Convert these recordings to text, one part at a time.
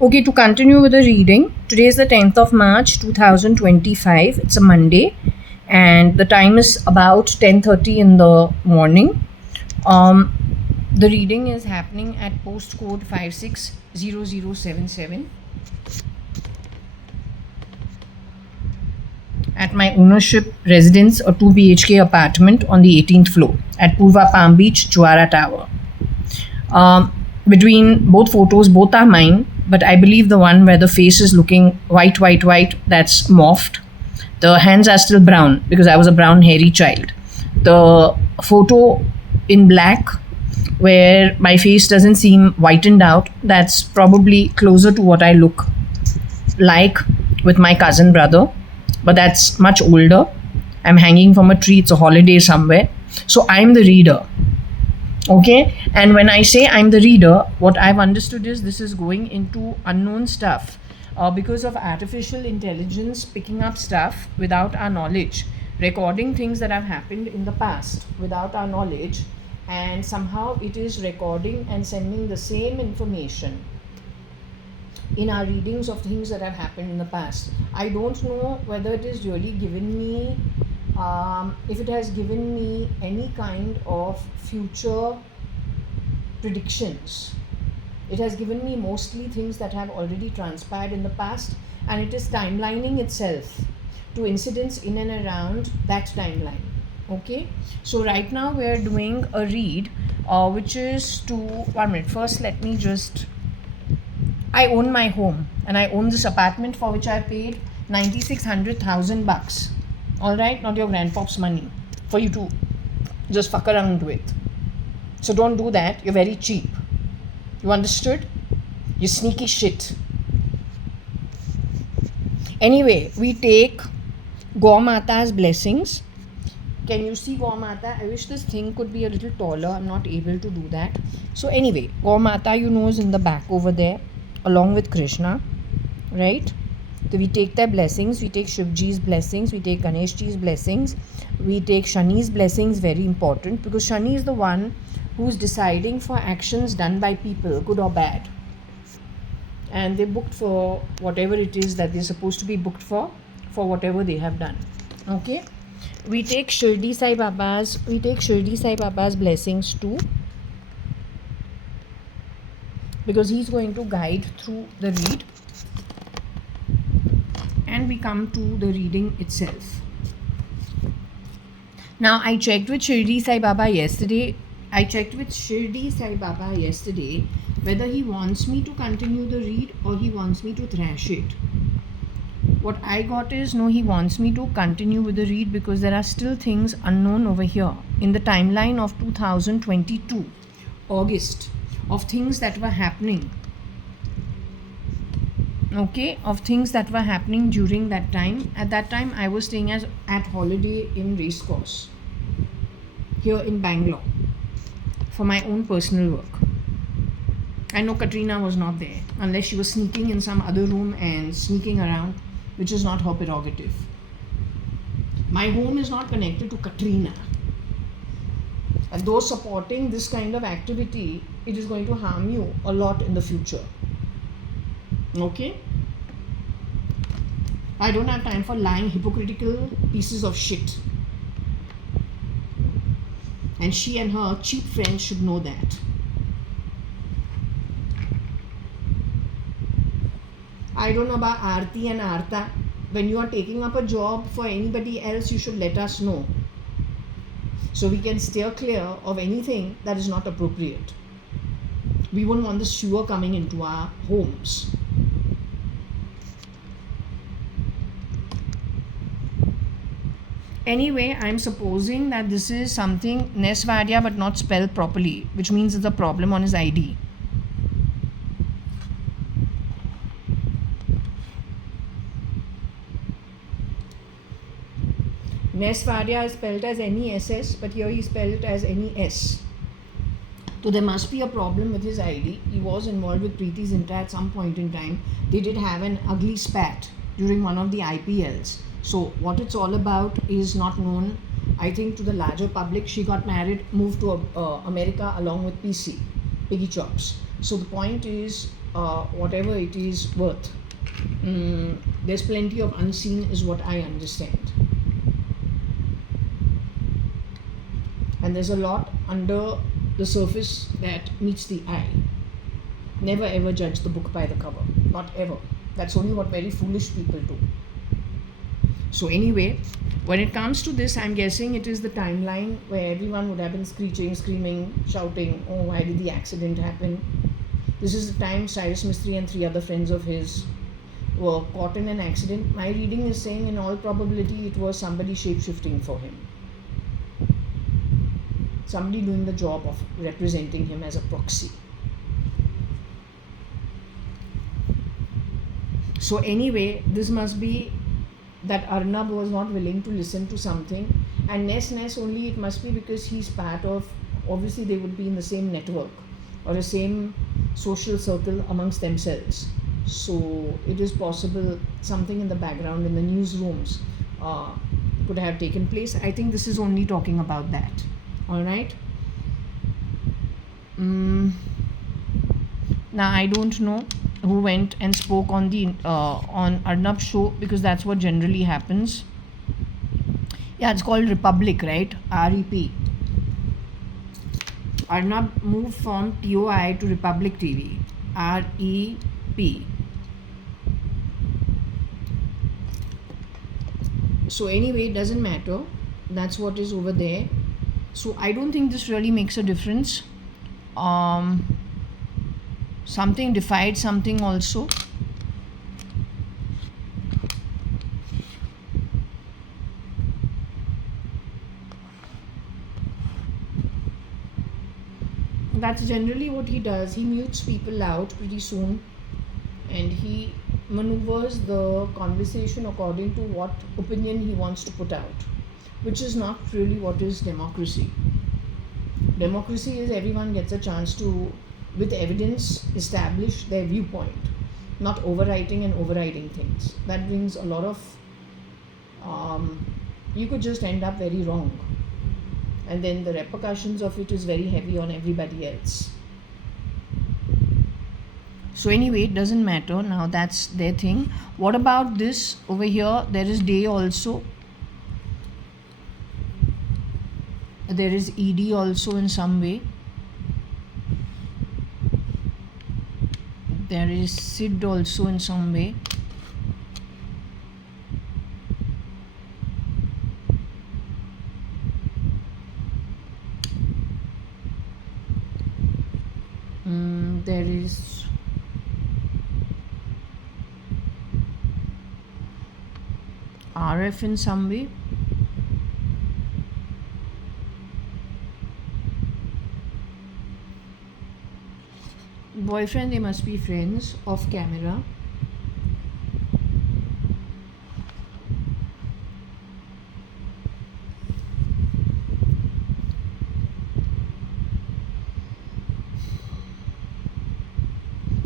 Okay, to continue with the reading, today is the 10th of March 2025. It's a Monday, and the time is about 10:30 in the morning. The reading is happening at postcode 560077 at my ownership residence, a 2 BHK apartment on the 18th floor at Purva Palm Beach, Juara Tower. Between both photos, both are mine, but I believe the one where the face is looking white, that's morphed. The hands are still brown because I was a brown, hairy child. The photo in black, where my face doesn't seem whitened out, that's probably closer to what I look like with my cousin brother, but that's much older. I'm hanging from a tree, it's a holiday somewhere. So I'm the reader. Okay, and when I say I'm the reader, what I've understood is this is going into unknown stuff because of artificial intelligence picking up stuff without our knowledge, recording things that have happened in the past without our knowledge, and somehow it is recording and sending the same information in our readings of things that have happened in the past. I don't know whether it is really given me if it has given me any kind of future predictions. It has given me mostly things that have already transpired in the past, and it is timelining itself to incidents in and around that timeline. Okay, so right now we are doing a read which is to 1 minute. First, let me just, I own my home and I own this apartment for which I paid 96,100,000 bucks. All right, not your grandpop's money for you to just fuck around with. So don't do that. You're very cheap. You understood? You sneaky shit. Anyway, we take Gaur Mata's blessings. Can you see Gaur Mata? I wish this thing could be a little taller. I'm not able to do that. So anyway, Gaur Mata, you know, is in the back over there along with Krishna, right? So we take their blessings, we take Shivji's blessings, we take Ganeshji's blessings, we take Shani's blessings, very important, because Shani is the one who's deciding for actions done by people, good or bad. And they're booked for whatever it is that they're supposed to be booked for whatever they have done. Okay? We take Shirdi Sai Baba's blessings too, because he's going to guide through the read. And we come to the reading itself. Now, I checked with Shirdi Sai Baba yesterday whether he wants me to continue the read or he wants me to thrash it. What I got is, no, he wants me to continue with the read because there are still things unknown over here in the timeline of 2022, August, of things that were happening. Okay, of things that were happening during that time. At that time, I was staying at holiday in Racecourse here in Bangalore for my own personal work. I know Katrina was not there unless she was sneaking in some other room and sneaking around, which is not her prerogative. My home is not connected to Katrina. And those supporting this kind of activity, it is going to harm you a lot in the future. Okay? I don't have time for lying, hypocritical pieces of shit. And she and her cheap friends should know that. I don't know about Aarti and Artha. When you are taking up a job for anybody else, you should let us know, so we can steer clear of anything that is not appropriate. We wouldn't want the sewer coming into our homes. Anyway, I'm supposing that this is something Nesvadia but not spelled properly, which means it's a problem on his ID. Nesvadia is spelled as N-E-S-S, but here he spelled it as N-E-S. So there must be a problem with his ID. He was involved with Preeti Zinta at some point in time. They did have an ugly spat during one of the IPLs. So what it's all about is not known, I think, to the larger public. She got married, moved to America along with PC, Piggy Chops. So the point is, whatever it is worth. There's plenty of unseen, is what I understand. And there's a lot under the surface that meets the eye. Never ever judge the book by the cover. Not ever. That's only what very foolish people do. So anyway, when it comes to this, I'm guessing it is the timeline where everyone would have been screeching, screaming, shouting, oh, why did the accident happen? This is the time Cyrus Mistry and 3 other friends of his were caught in an accident. My reading is saying in all probability it was somebody shape-shifting for him. Somebody doing the job of representing him as a proxy. So anyway, this must be that Arnab was not willing to listen to something, and Ness only, it must be because he's part of, obviously they would be in the same network or the same social circle amongst themselves. So it is possible something in the background in the newsrooms could have taken place. I think this is only talking about that. All right. Now I don't know who went and spoke on the on Arnab's show, because that's what generally happens. Yeah, it's called Republic, right? REP. Arnab moved from TOI to Republic TV. REP. So anyway, it doesn't matter. That's what is over there. So I don't think this really makes a difference. Something defied something also. That's generally what he does. He mutes people out pretty soon, and he maneuvers the conversation according to what opinion he wants to put out, which is not really what is democracy. Democracy is everyone gets a chance to, with evidence, establish their viewpoint, not overwriting and overriding things. That brings a lot of, you could just end up very wrong. And then the repercussions of it is very heavy on everybody else. So anyway, it doesn't matter. Now that's their thing. What about this over here? There is day also. There is ED also in some way. There is Sid also in some way. There is RF in some way. Boyfriend, they must be friends off camera.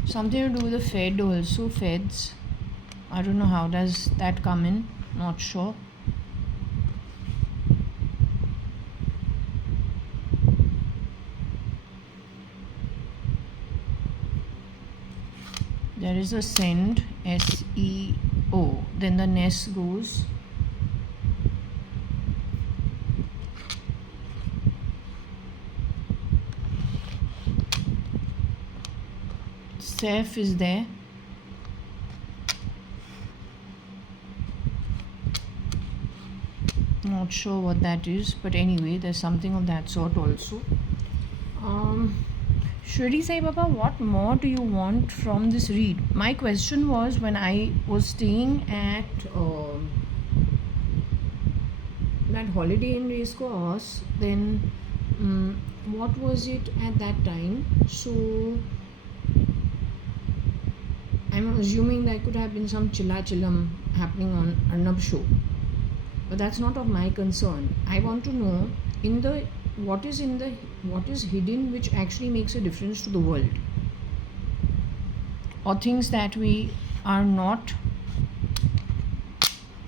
Something to do with the Fed also, Feds. I don't know how does that come in, not sure. There is a send, SEO, then the Ness goes. Seth is there. Not sure what that is, but anyway, there's something of that sort also. Shirdi Sai Baba, what more do you want from this read? My question was, when I was staying at that Holiday Inn Race Course, then what was it at that time? So I'm assuming there could have been some chillam happening on Arnab's show, but that's not of my concern. I want to know what is hidden, which actually makes a difference to the world, or things that we are not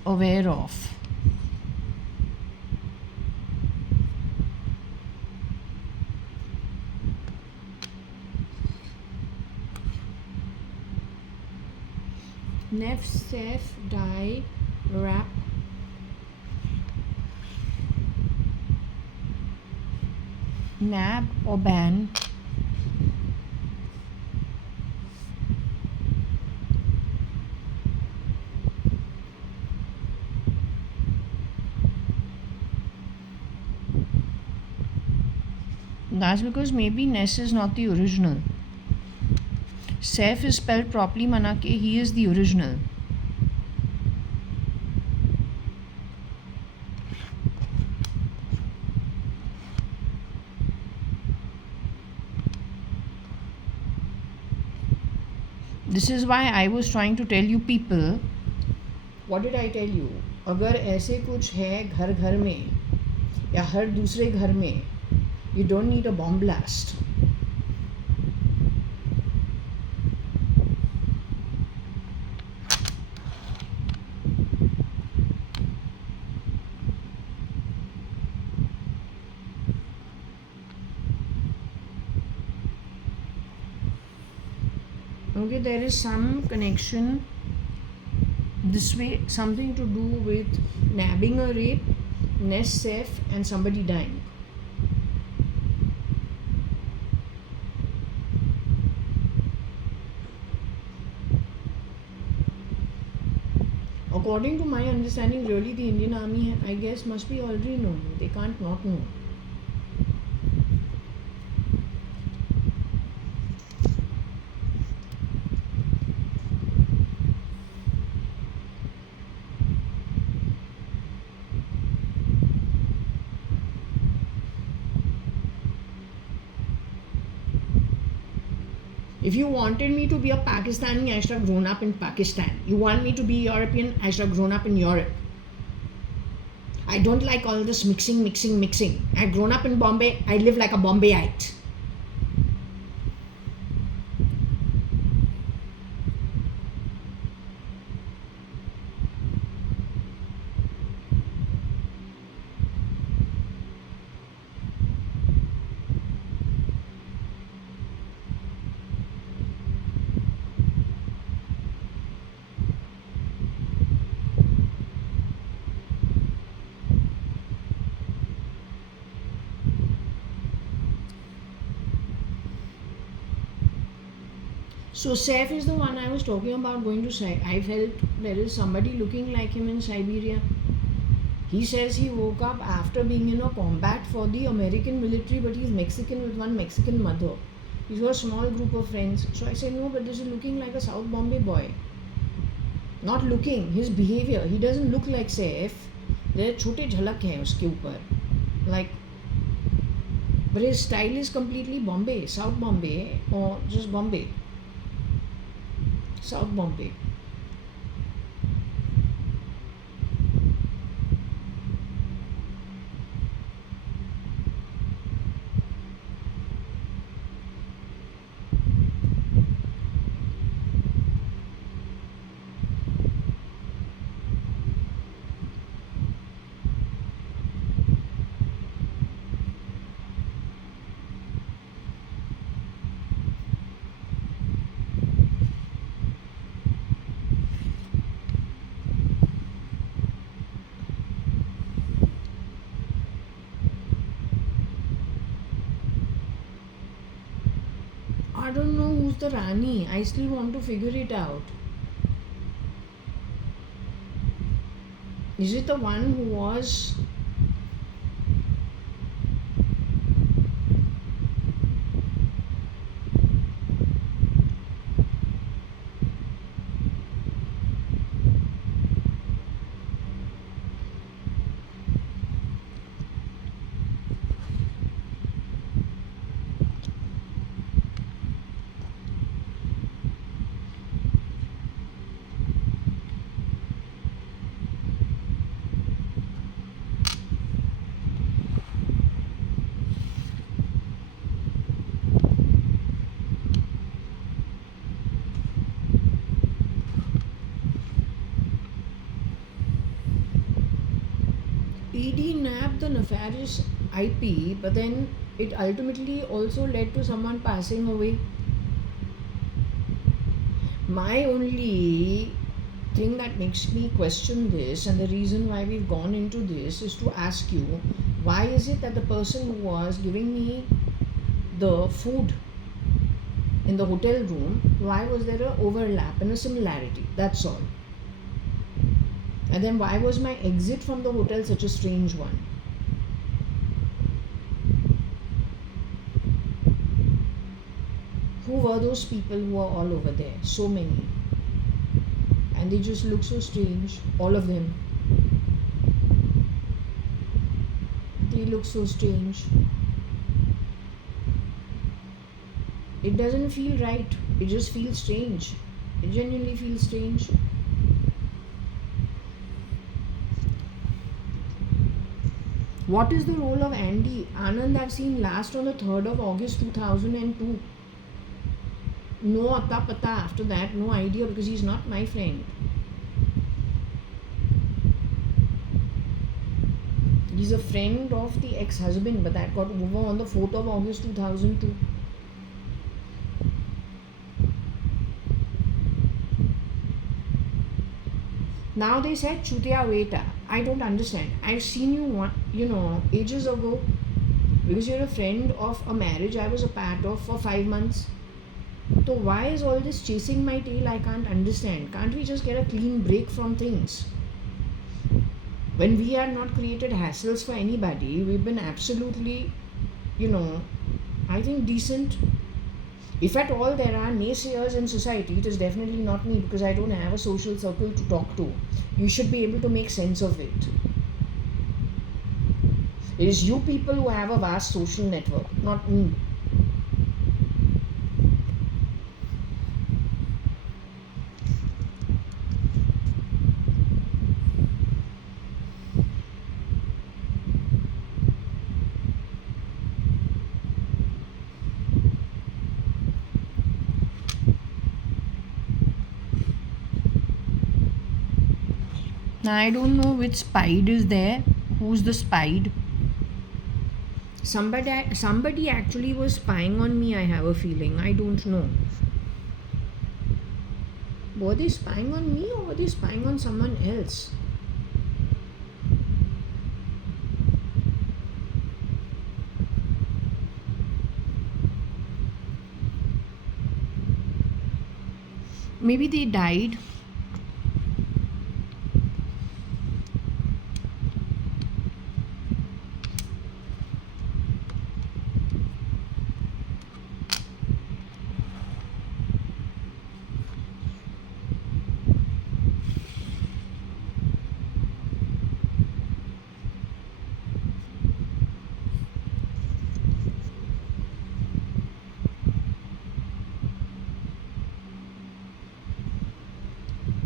aware of. Nef, Sef, Die, Rap, Nab or Ban. That's because maybe Ness is not the original. Saif is spelled properly, Manake, he is the original. This is why I was trying to tell you people. What did I tell you? अगर ऐसे कुछ है घर घर में या हर दूसरे घर में, you don't need a bomb blast. Okay, there is some connection this way, something to do with nabbing a rape, nest safe, and somebody dying. According to my understanding, really the Indian army, I guess, must be already known. They can't not know. If you wanted me to be a Pakistani, I should have grown up in Pakistan. You want me to be European, I should have grown up in Europe. I don't like all this mixing. I've grown up in Bombay, I live like a Bombayite. So Saif is the one I was talking about going to Siberia. I felt there is somebody looking like him in Siberia. He says he woke up after being in a combat for the American military, but he's Mexican with one Mexican mother. He's got a small group of friends. So I said, no, but this is looking like a South Bombay boy. Not looking, his behavior. He doesn't look like Saif. There छोटे झलक है उसके ऊपर. Like, but his style is completely Bombay, South Bombay, or just Bombay. South Bombay. I don't know who's the Rani. I still want to figure it out. Is it the one who was ED nabbed the nefarious IP, but then it ultimately also led to someone passing away. My only thing that makes me question this, and the reason why we've gone into this, is to ask you, why is it that the person who was giving me the food in the hotel room, why was there an overlap and a similarity? That's all. And then why was my exit from the hotel such a strange one? Who were those people who were all over there? So many. And they just look so strange, all of them. They look so strange. It doesn't feel right. It just feels strange. It genuinely feels strange. What is the role of Andy? Anand I've seen last on the 3rd of August 2002. No atta pata after that, no idea, because he's not my friend. He's a friend of the ex-husband, but that got over on the 4th of August 2002. Now they said Chutiya Veta. I don't understand. I've seen you, ages ago, because you're a friend of a marriage I was a part of for 5 months. So why is all this chasing my tail? I can't understand. Can't we just get a clean break from things? When we have not created hassles for anybody, we've been absolutely, I think decent. If at all there are naysayers in society, it is definitely not me, because I don't have a social circle to talk to. You should be able to make sense of it. It is you people who have a vast social network, not me. Now I don't know which spide is there. Who's the spide? Somebody actually was spying on me, I have a feeling. I don't know. Were they spying on me or were they spying on someone else? Maybe they died.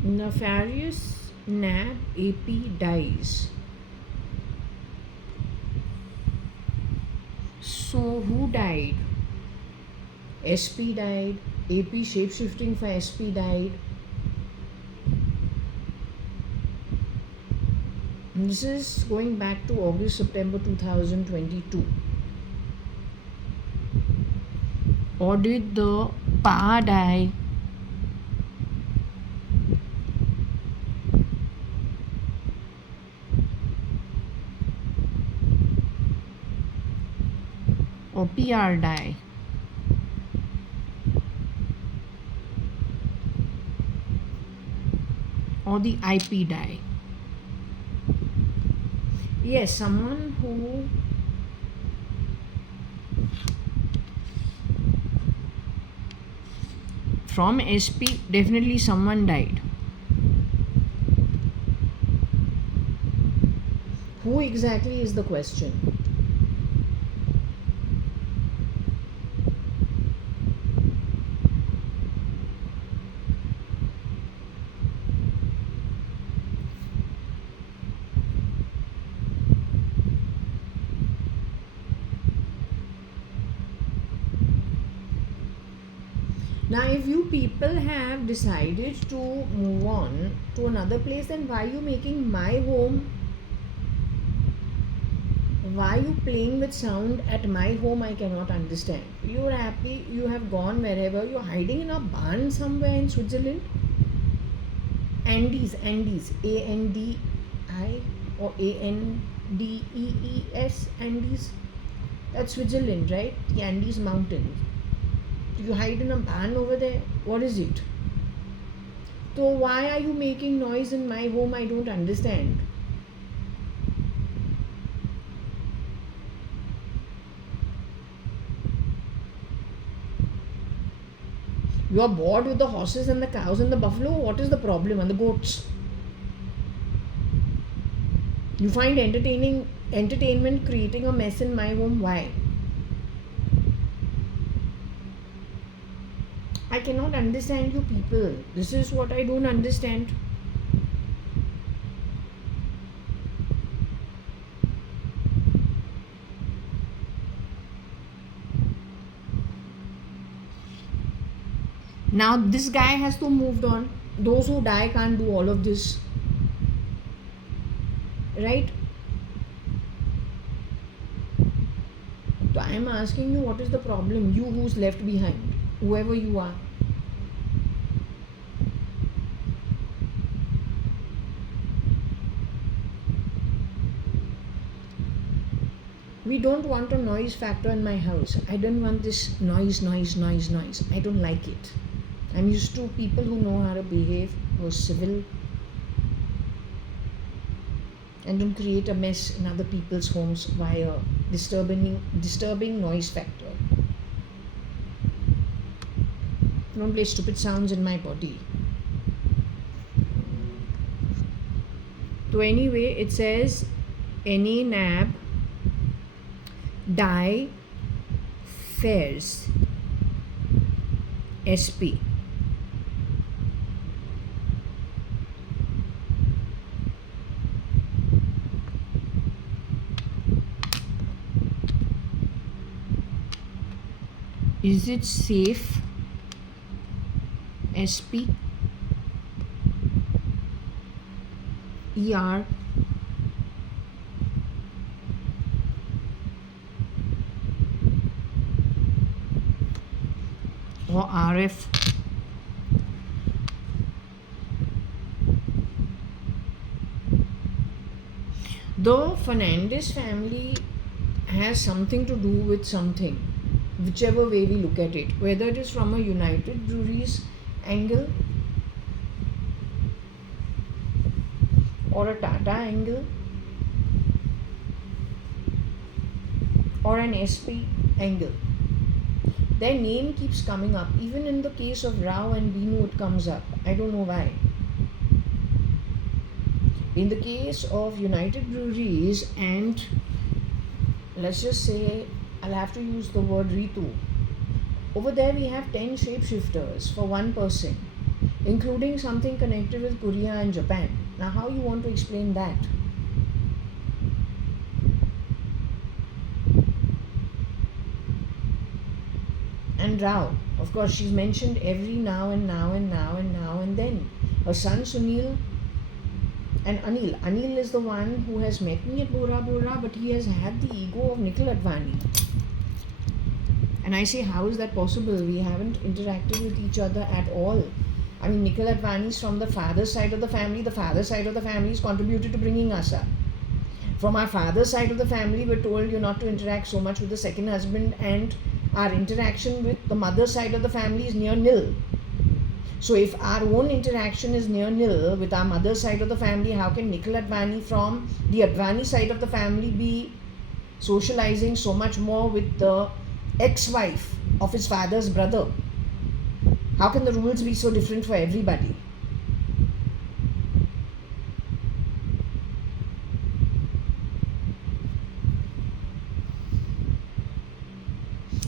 Nefarious Nab AP dies. So who died? SP died. AP shapeshifting for SP died. This is going back to August, September 2022. Or did the Pa die? Or PR die? Or the IP die? Yes, someone who from SP, definitely someone died. Who exactly is the question? Now, if you people have decided to move on to another place, then why are you making my home? Why are you playing with sound at my home? I cannot understand. You're happy, you have gone wherever, you're hiding in a barn somewhere in Switzerland. Andes, A-N-D-I or A-N-D-E-E-S, Andes. That's Switzerland, right? The Andes Mountains. Do you hide in a van over there? What is it? So why are you making noise in my home? I don't understand. You are bored with the horses and the cows and the buffalo? What is the problem? And the goats? You find entertainment creating a mess in my home? Why? I cannot understand you people. This is what I don't understand. Now this guy has to move on. Those who die can't do all of this. Right? So I am asking you, what is the problem? You who's left behind, whoever you are. We don't want a noise factor in my house. I don't want this noise. I don't like it. I'm used to people who know how to behave, who are civil, and don't create a mess in other people's homes via disturbing noise factor. Don't play stupid sounds in my body. So anyway, it says any nab die fares SP. Is it safe? SP ER or RF. The Fernandez family has something to do with something, whichever way we look at it, whether it is from a United Breweries angle or a Tata angle or an SP angle. Their name keeps coming up. Even in the case of Rao and Binu, it comes up. I don't know why. In the case of United Breweries and, let's just say, I'll have to use the word Ritu. Over there we have 10 shapeshifters for one person, including something connected with Korea and Japan. Now how you want to explain that? And Rao, of course, she's mentioned every now and then. Her son Sunil and Anil. Anil is the one who has met me at Bora Bora, but he has had the ego of Nikhil Advani. And I say, how is that possible? We haven't interacted with each other at all. I mean, Nikhil Advani is from the father's side of the family. The father's side of the family has contributed to bringing us up. From our father's side of the family, we're told you're not to interact so much with the second husband, and our interaction with the mother's side of the family is near nil. So if our own interaction is near nil with our mother's side of the family, how can Nikhil Advani from the Advani side of the family be socializing so much more with the ex-wife of his father's brother? How can the rules be so different for everybody?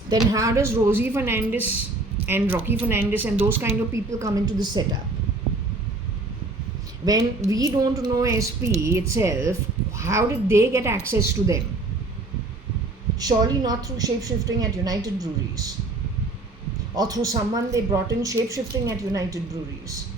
Then how does Rosie Fernandez and Rocky Fernandez and those kind of people come into the setup? When we don't know SP itself, how did they get access to them? Surely not through shapeshifting at United Breweries, or through someone they brought in shapeshifting at United Breweries.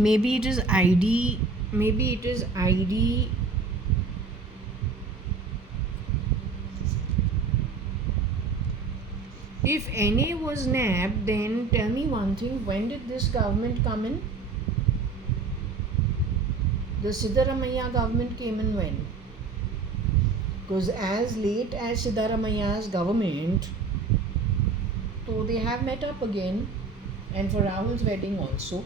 maybe it is ID, maybe it is ID. If NA was nabbed, then tell me one thing, when did this government come in? The Siddaramaiah government came in when? Because as late as Siddaramaiah's government, so they have met up again, and for Rahul's wedding also.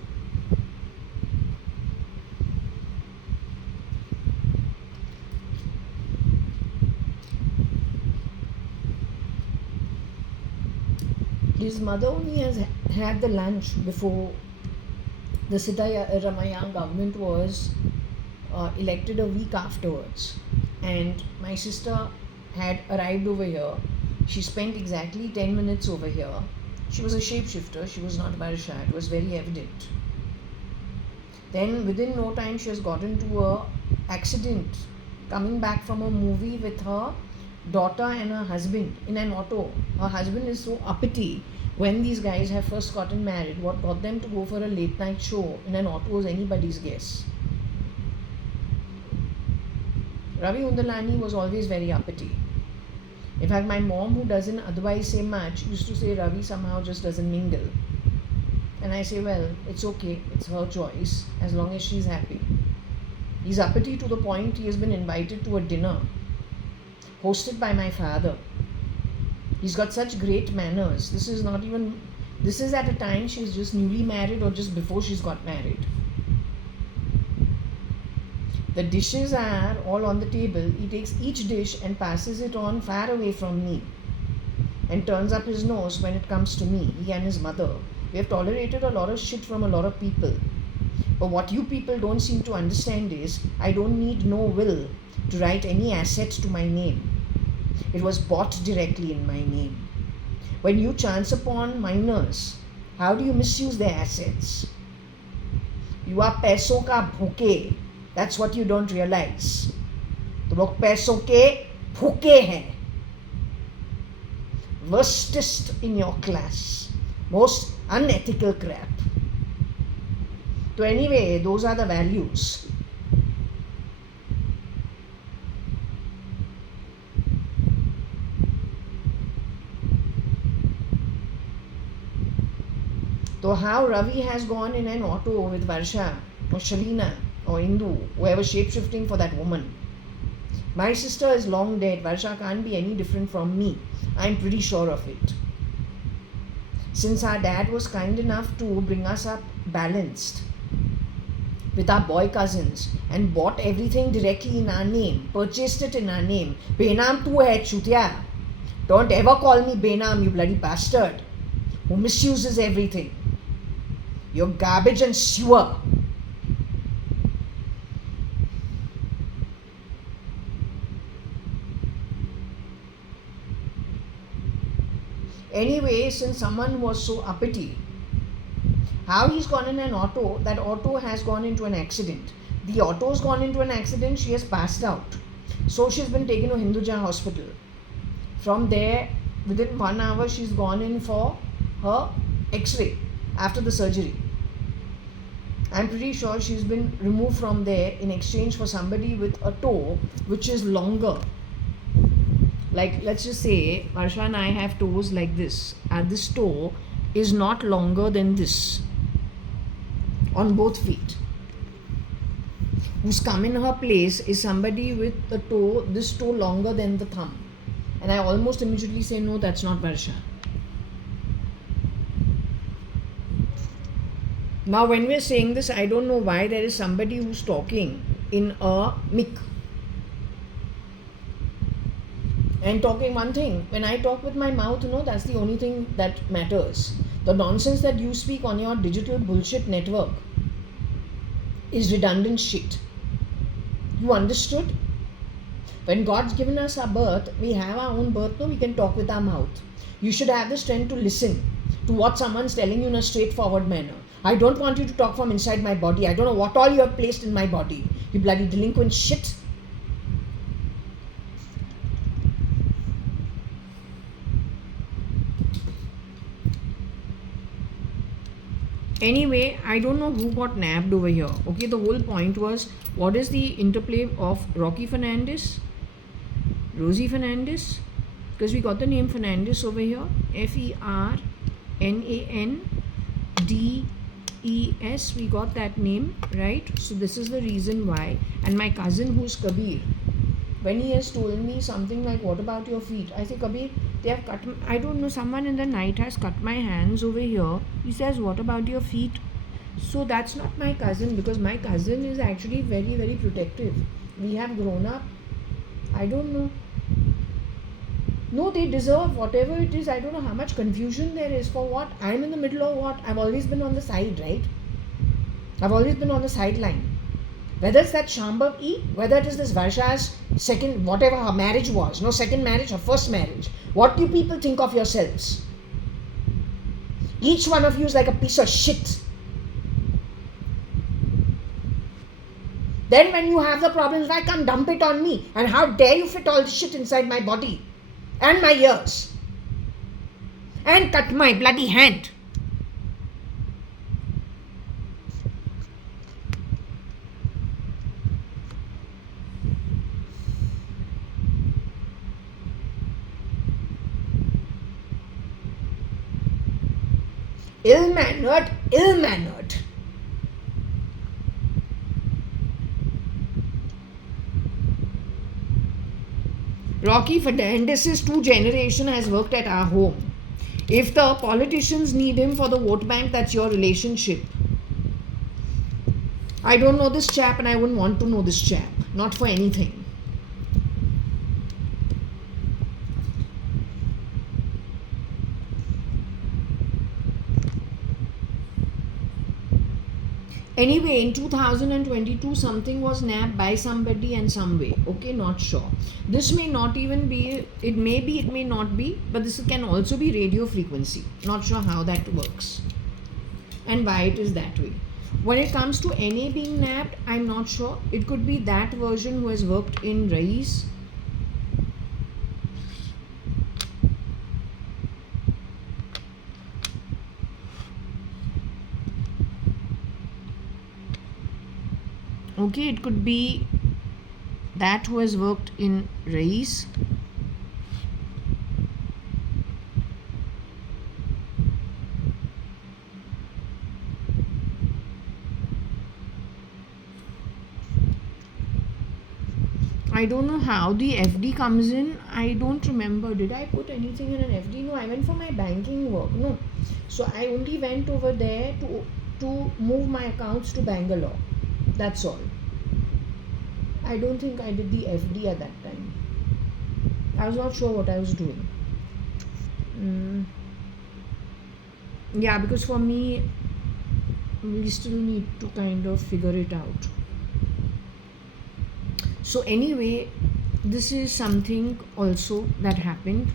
His mother only has had the lunch before the Siddaramaiah government was elected a week afterwards. And my sister had arrived over here. She spent exactly 10 minutes over here. She was a shapeshifter, she was not Varsha, it was very evident. Then within no time she has gotten to a accident coming back from a movie with her daughter and her husband in an auto. Her husband is so uppity. When these guys have first gotten married, what got them to go for a late night show in an auto is anybody's guess. Ravi Undalani was always very uppity. In fact, my mom, who doesn't otherwise say much, used to say Ravi somehow just doesn't mingle. And I say, well, it's okay, it's her choice, as long as she's happy. He's uppity to the point he has been invited to a dinner hosted by my father. He's got such great manners. This is at a time she's just newly married or just before she's got married. The dishes are all on the table. He takes each dish and passes it on far away from me and turns up his nose when it comes to me, he and his mother. We have tolerated a lot of shit from a lot of people. But what you people don't seem to understand is, I don't need no will to write any asset to my name. It was bought directly in my name. When you chance upon minors, how do you misuse their assets? You are पैसों का भूखे. That's what you don't realize. तुम लोग पैसों के भूखे हैं. Worstest in your class. Most unethical crap. So anyway, those are the values. So how Ravi has gone in an auto with Varsha or Shalina or Indu, whoever shapeshifting for that woman. My sister is long dead. Varsha can't be any different from me. I'm pretty sure of it. Since our dad was kind enough to bring us up balanced with our boy cousins and bought everything directly in our name, purchased it in our name. Benam tu hai chutya. Don't ever call me Benam, you bloody bastard who misuses everything. You're garbage and sewer. Anyway, since someone was so uppity, how he's gone in an auto, that auto has gone into an accident. The auto's gone into an accident, she has passed out. So she's been taken to Hinduja hospital. From there, within 1 hour, she's gone in for her x-ray after the surgery. I'm pretty sure she's been removed from there in exchange for somebody with a toe which is longer. Like, let's just say Varsha and I have toes like this, and this toe is not longer than this on both feet. Who's come in her place is somebody with the toe, this toe longer than the thumb. And I almost immediately say, no, that's not Varsha. Now when we're saying this, I don't know why there is somebody who's talking in a mic. And talking one thing, when I talk with my mouth, that's the only thing that matters. The nonsense that you speak on your digital bullshit network is redundant shit. You understood? When God's given us our birth, we have our own birth, we can talk with our mouth. You should have the strength to listen to what someone's telling you in a straightforward manner. I don't want you to talk from inside my body. I don't know what all you have placed in my body. You bloody delinquent shit. Anyway, I don't know who got nabbed over here. Okay, the whole point was, what is the interplay of Rocky Fernandez, Rosie Fernandez? Because we got the name Fernandez over here. Fernandes. We got that name, right? So this is the reason why. And my cousin, who's Kabir, when he has told me something like, what about your feet? I say, Kabir, they have cut, I don't know, someone in the night has cut my hands over here. He says, what about your feet? So that's not my cousin, because my cousin is actually very, very protective. We have grown up. I don't know. No, they deserve whatever it is. I don't know how much confusion there is. For what? I'm in the middle of what? I've always been on the side, right? I've always been on the sideline. Whether it's that Shambhav E, whether it is this Varsha's second, whatever her marriage was, no, second marriage or first marriage. What do people think of yourselves? Each one of you is like a piece of shit. Then when you have the problems, why can't dump it on me? And how dare you fit all this shit inside my body and my ears and cut my bloody hand? Ill-mannered, ill-mannered. Rocky Fernandez's 2 generation has worked at our home. If the politicians need him for the vote bank, that's your relationship. I don't know this chap and I wouldn't want to know this chap. Not for anything. Anyway, in 2022, something was nabbed by somebody and some way. Okay, not sure. This may not even be, it may be, it may not be, but this can also be radio frequency. Not sure how that works and why it is that way. When it comes to NA being nabbed, I'm not sure. It could be that version who has worked in Rais. Okay, it could be that who has worked in Rais. I don't know how the FD comes in. I don't remember. Did I put anything in an FD? No, I went for my banking work. No. So I only went over there to move my accounts to Bangalore. That's all. I don't think I did the FD at that time. I was not sure what I was doing. Yeah, because for me, we still need to kind of figure it out. So anyway, this is something also that happened.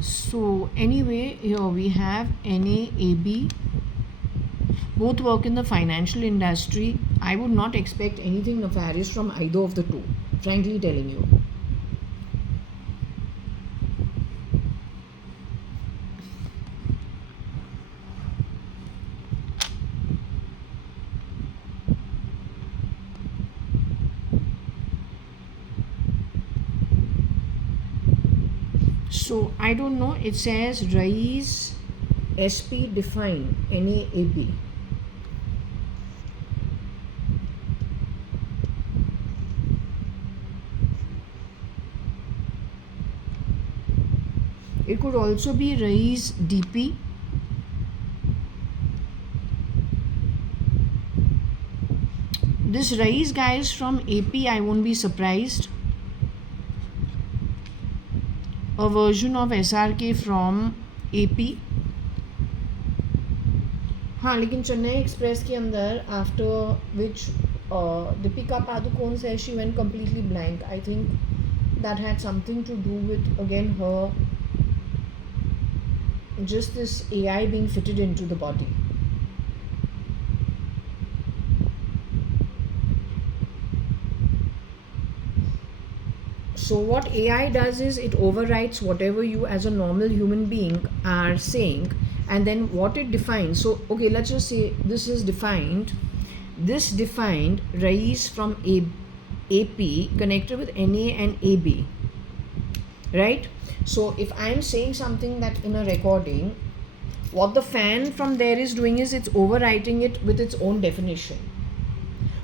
So anyway, here we have NAAB. Both work in the financial industry. I would not expect anything nefarious from either of the two, frankly telling you. So I don't know, it says Rais SP define NAAB. It could also be Rais DP. This Rais guy is from AP, I won't be surprised. A version of SRK from AP. हाँ, लेकिन Chennai express के अंदर after which Deepika Padukone says she went completely blank. I think that had something to do with, again, her just this AI being fitted into the body. So what AI does is it overwrites whatever you as a normal human being are saying, and then what it defines. So okay, let's just say this is defined. This defined Rais from AP connected with NA and AB, right? So if I'm saying something that in a recording, what the fan from there is doing is it's overwriting it with its own definition.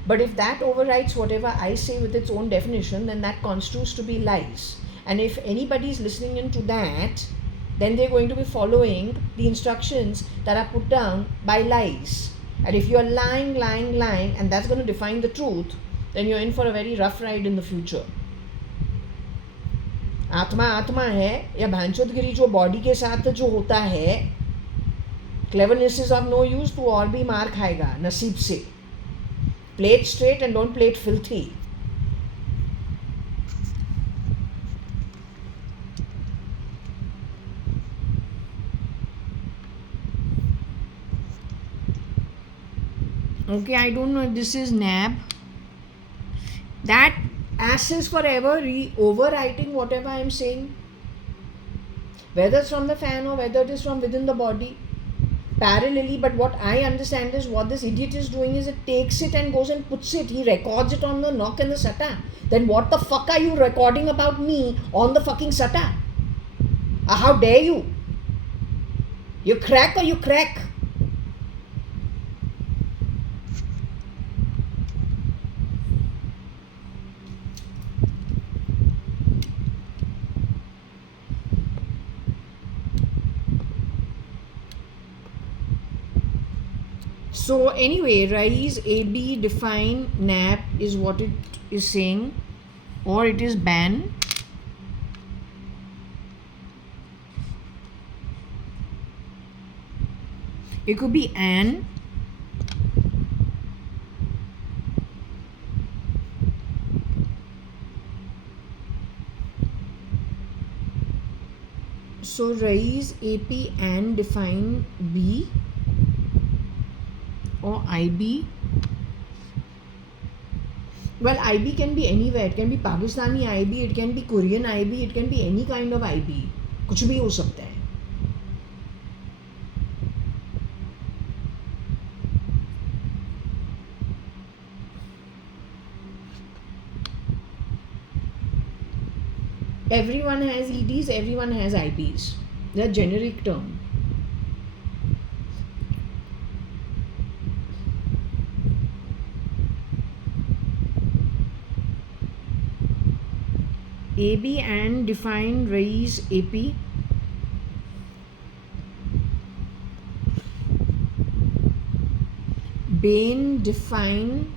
But if that overwrites whatever I say with its own definition, then that constitutes to be lies. And if anybody is listening into that, then they're going to be following the instructions that are put down by lies. And if you're lying, and that's going to define the truth, then you're in for a very rough ride in the future. आत्मा आत्मा है या भांचोदगिरी जो body के साथ जो होता है, cleverness is of no use, तो और भी मार खाएगा नसीब से. Play it straight and don't play it filthy. Okay, I don't know if this is NAB. That ass is forever overwriting whatever I am saying, whether it's from the fan or whether it is from within the body. Parallelly, but what I understand is what this idiot is doing is it takes it and goes and puts it, he records it on the knock and the sata. Then what the fuck are you recording about me on the fucking sata? How dare you? You crack or you crack? So anyway, Rais AB define NAP is what it is saying, or it is ban. It could be an. So Rais AP and define B. Or IB. Well, IB can be anywhere. It can be Pakistani IB, it can be Korean IB, it can be any kind of IB. कुछ भी हो सकता है. Everyone has EDs, everyone has IBs. They're generic term. AB and define Rais AP. Bain define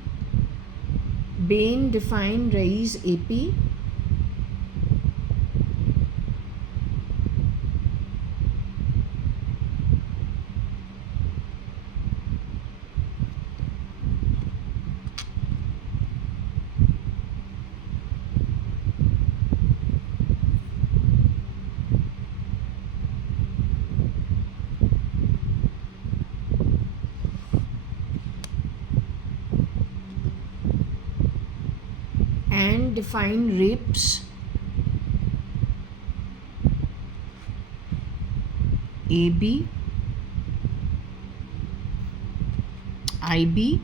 Rais AP. And define rapes. AB, IB,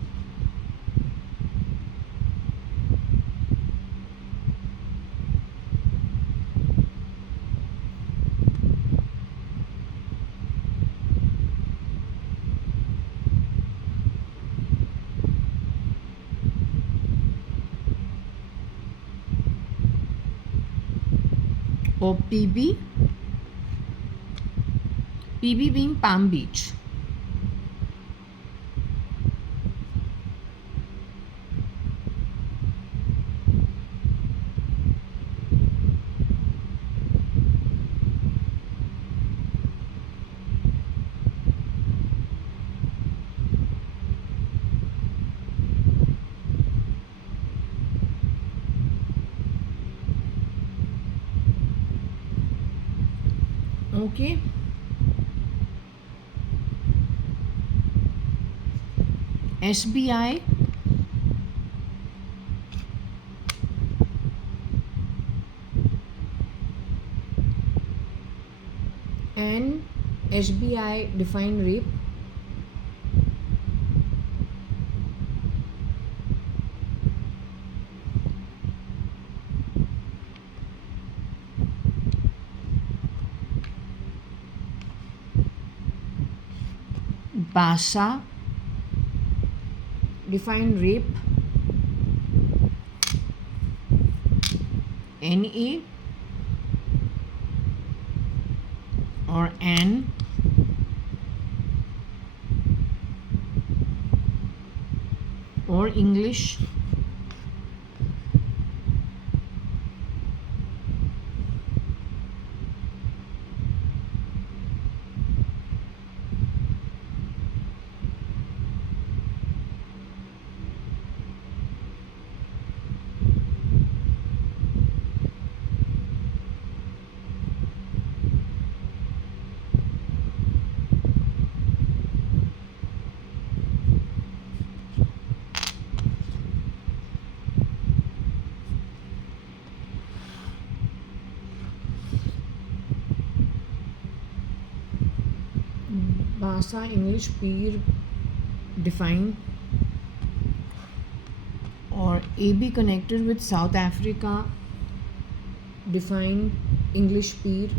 or PB. PB being Palm Beach. Okay. SBI and SBI define rape. BASA define rape. NA or AN or English BASA English peer define or AB connected with South Africa define English peer.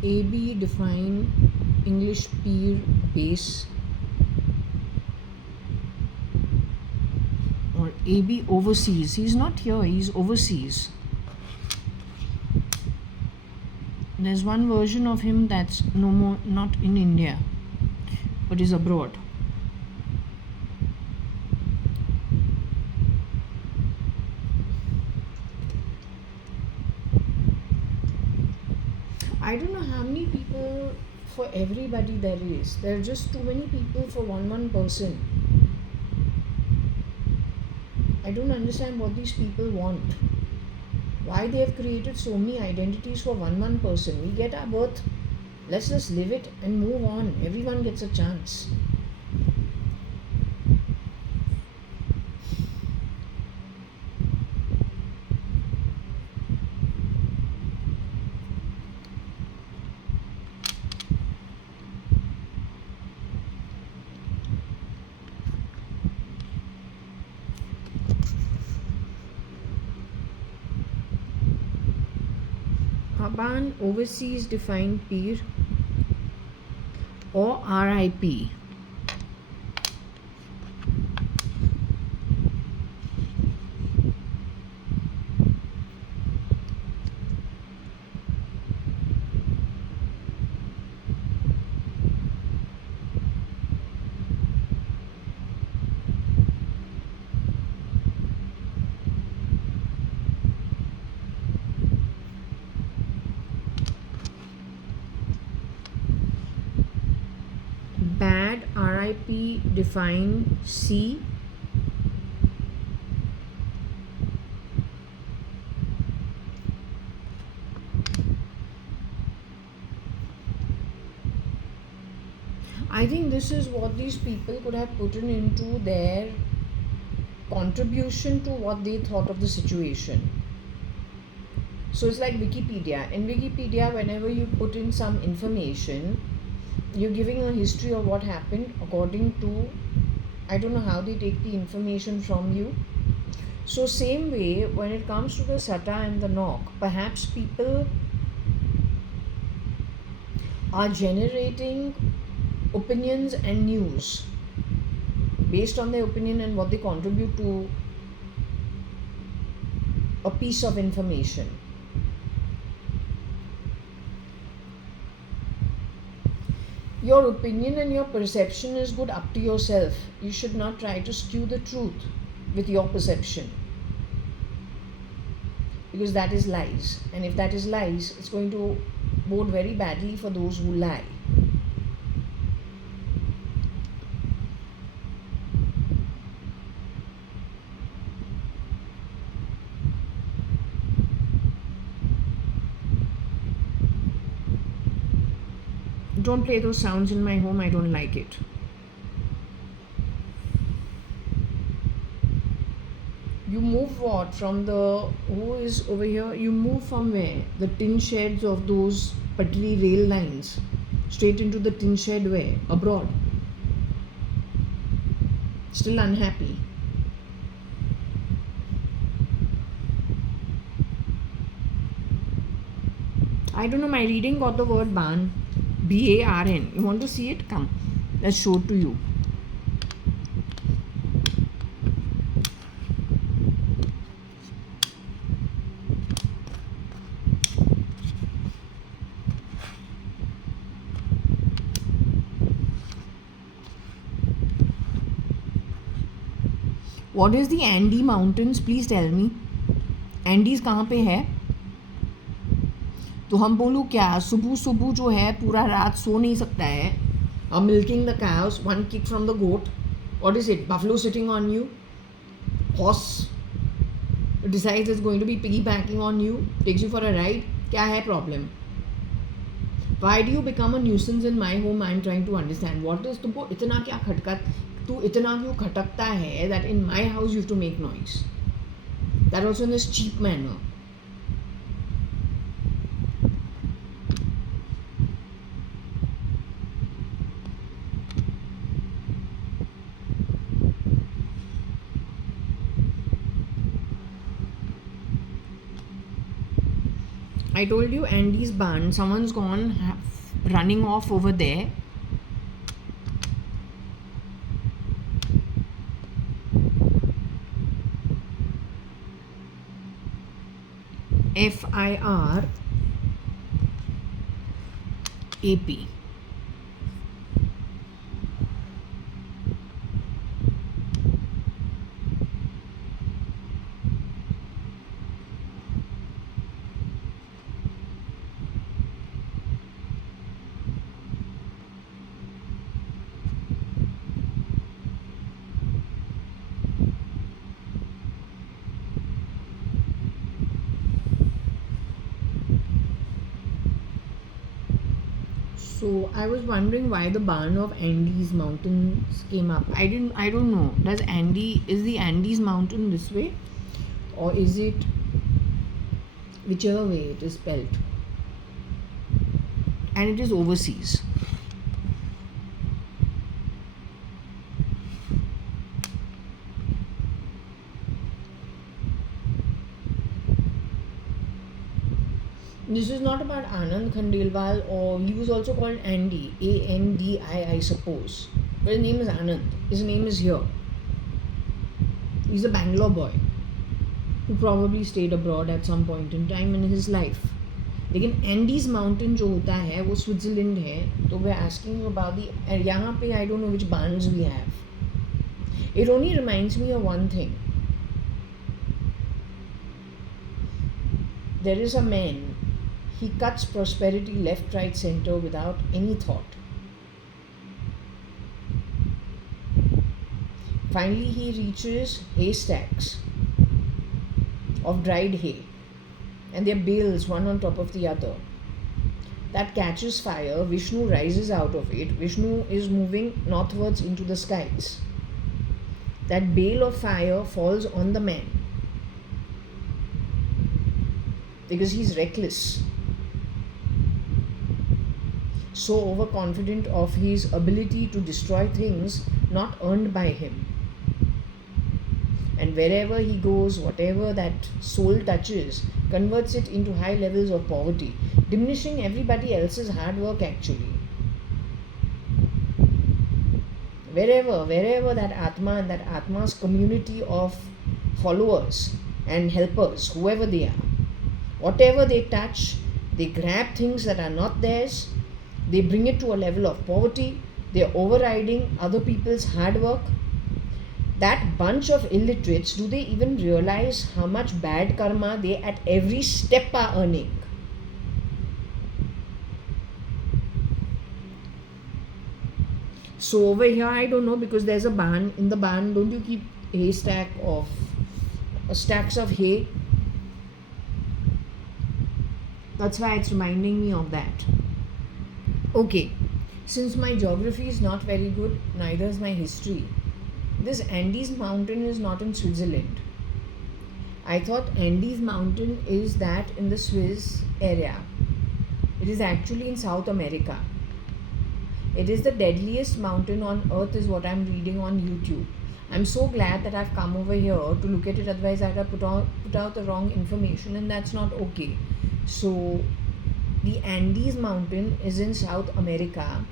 AB define English peer base or AB overseas. He's not here, he's overseas. There's one version of him that's no more not in India but is abroad. I don't know how many people for everybody there is. There are just too many people for one person. I don't understand what these people want. Why they have created so many identities for one person. We get our birth. Let's just live it and move on. Everyone gets a chance. Aban overseas define peer or RIP. Bad RIP define C. I think this is what these people could have put into their contribution to what they thought of the situation. So it's like Wikipedia. In Wikipedia, whenever you put in some information, you're giving a history of what happened according to, I don't know how they take the information from you. So same way, when it comes to the Sata and the Nok, perhaps people are generating opinions and news based on their opinion and what they contribute to a piece of information. Your opinion and your perception is good up to yourself. You should not try to skew the truth with your perception. because that is lies. And if that is lies, it's going to bode very badly for those who lie. Don't play those sounds in my home, I don't like it. You move what from the, who is over here? You move from where? The tin sheds of those Patri rail lines straight into the tin shed where? Abroad. Still unhappy. I don't know, my reading got the word Ban. B-A-R-N. You want to see it? Come. Let's show it to you. What is the Andes Mountains? Please tell me. Andes कहाँ पे है? तो हम बोलूँ क्या, सुबह सुबह जो है पूरा रात सो नहीं सकता है. Milking the cows, one kick from the goat. What is it? Buffalo sitting on you? Horse decides it's going to be piggybacking on you, takes you for a ride. क्या है problem? Why do you become a nuisance in my home? I'm trying to understand. What is तुमको इतना क्या खटका, तू इतना क्यों खटकता है that in my house you have to make noise? That also in this cheap manner. I told you Andy's barn, someone's gone running off over there. FIRAP. So I was wondering why the barn of Andes Mountains came up. I don't know. Is the Andes mountain this way? Or is it whichever way it is spelled? And it is overseas. This is not about Anand Khandelwal, or he was also called Andy, A-N-D-I, I suppose. But his name is Anand. His name is here. He's a Bangalore boy who probably stayed abroad at some point in time in his life. लेकिन Andes mountain जो होता है वो Switzerland है. तो we're asking you about the, यहाँ पे I don't know which barns we have. It only reminds me of one thing. There is a man. He cuts prosperity left, right, center without any thought. Finally, he reaches haystacks of dried hay, and their bales one on top of the other. That catches fire. Vishnu rises out of it. Vishnu is moving northwards into the skies. That bale of fire falls on the man because he's reckless. So overconfident of his ability to destroy things not earned by him. And wherever he goes, whatever that soul touches, converts it into high levels of poverty, diminishing everybody else's hard work actually. Wherever that Atma and that Atma's community of followers and helpers, whoever they are, whatever they touch, they grab things that are not theirs. They bring it to a level of poverty. They're overriding other people's hard work. That bunch of illiterates, do they even realize how much bad karma they at every step are earning? So over here, I don't know, because there's a barn. In the barn, don't you keep stacks of hay? That's why it's reminding me of that. Okay, since my geography is not very good, neither is my history. This Andes mountain is not in Switzerland. I thought Andes mountain is that in the Swiss area. It is actually in South America. It is the deadliest mountain on earth, is what I'm reading on YouTube. I'm so glad that I've come over here to look at it, otherwise, I'd have put out the wrong information, and that's not okay. So, the Andes mountain is in South America.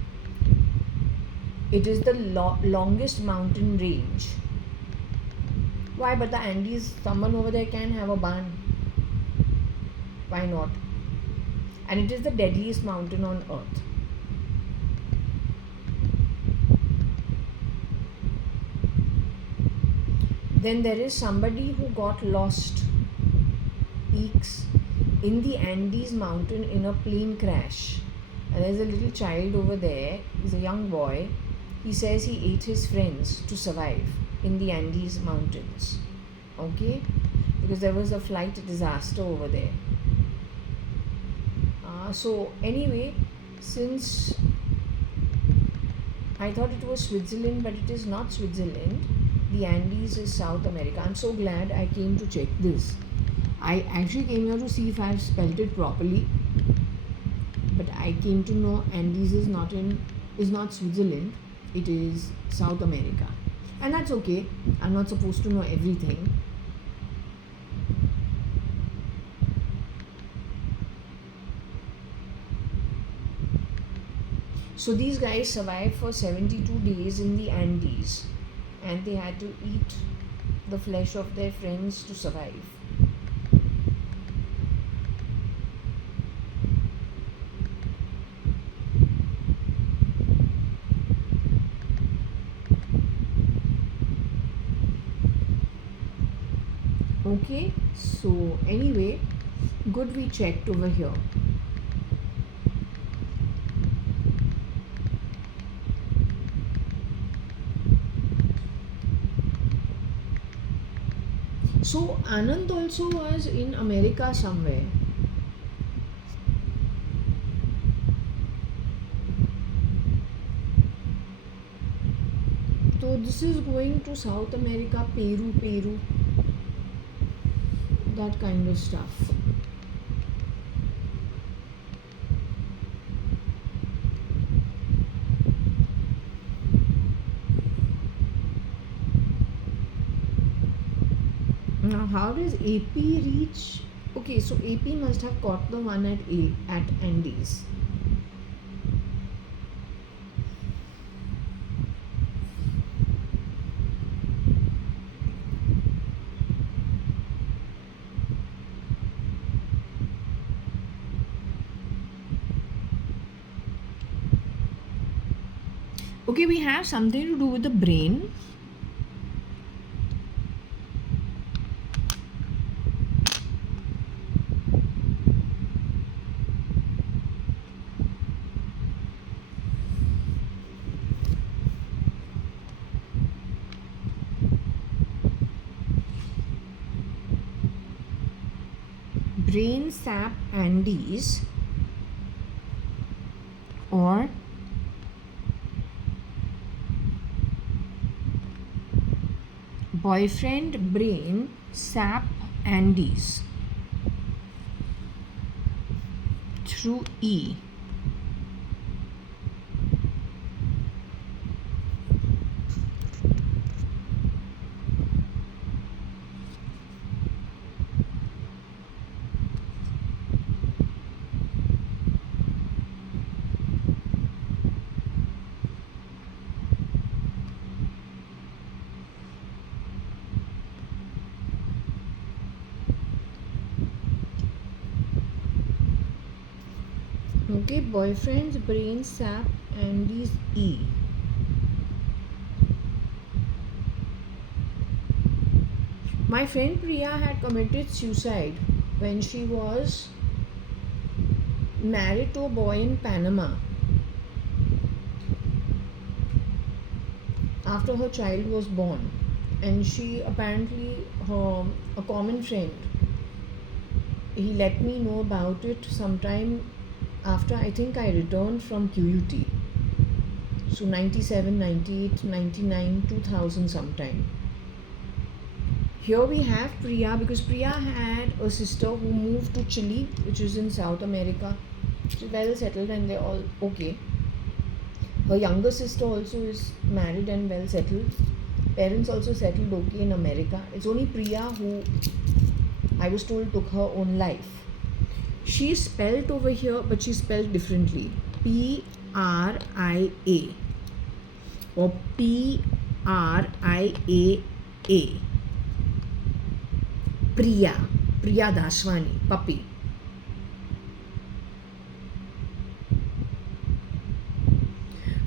It is the longest mountain range. Why? But the Andes, someone over there can have a barn. Why not? And it is the deadliest mountain on earth. Then there is somebody who got lost, eeks, in the Andes mountain in a plane crash. And there's a little child over there, he's a young boy. He says he ate his friends to survive in the Andes mountains. Okay? Because there was a flight disaster over there. So, anyway, since I thought it was Switzerland, but it is not Switzerland. The Andes is South America. I'm so glad I came to check this. I actually came here to see if I've spelled it properly, but I came to know Andes is not Switzerland. It is South America, and that's okay. I'm not supposed to know everything. So these guys survived for 72 days in the Andes, and they had to eat the flesh of their friends to survive. Okay, so anyway, good, we checked over here. So Anand also was in America somewhere. So this is going to South America, Peru, that kind of stuff. Now, how does AP reach? Okay, so AP must have caught the one at Andes. Okay, we have something to do with the brain. Brain sap Andes, or boyfriend brain sap Andes through E. Okay, boyfriend's brain sap Andes E. My friend Priya had committed suicide when she was married to a boy in Panama after her child was born, and she apparently, a common friend, he let me know about it sometime after I think I returned from QUT. So 97, 98, 99, 2000 sometime. Here we have Priya, because Priya had a sister who moved to Chile, which is in South America. She's well settled and they're all okay. Her younger sister also is married and well settled. Parents also settled okay in America. It's only Priya who, I was told, took her own life. She's spelled over here, but she's spelled differently. P-R-I-A or P-R-I-A-A. Priya Daswani, puppy.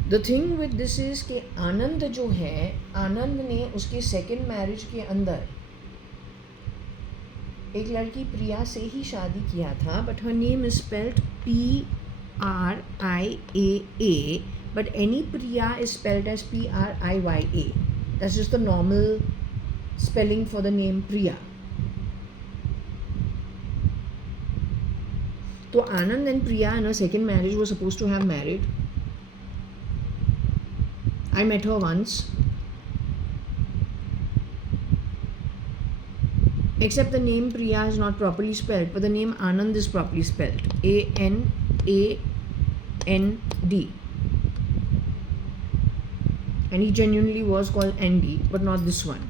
The thing with this is कि आनंद जो है, आनंद ने उसके second marriage के अंदर एक लड़की प्रिया से ही शादी किया था, but her name is spelled P-R-I-A-A, but any Priya is spelled as P-R-I-Y-A. That's just the normal spelling for the name Priya. So Anand and Priya in her second marriage were supposed to have married. I met her once. Except the name Priya is not properly spelled, but the name Anand is properly spelled. A-N-A-N-D. And he genuinely was called Andy, but not this one.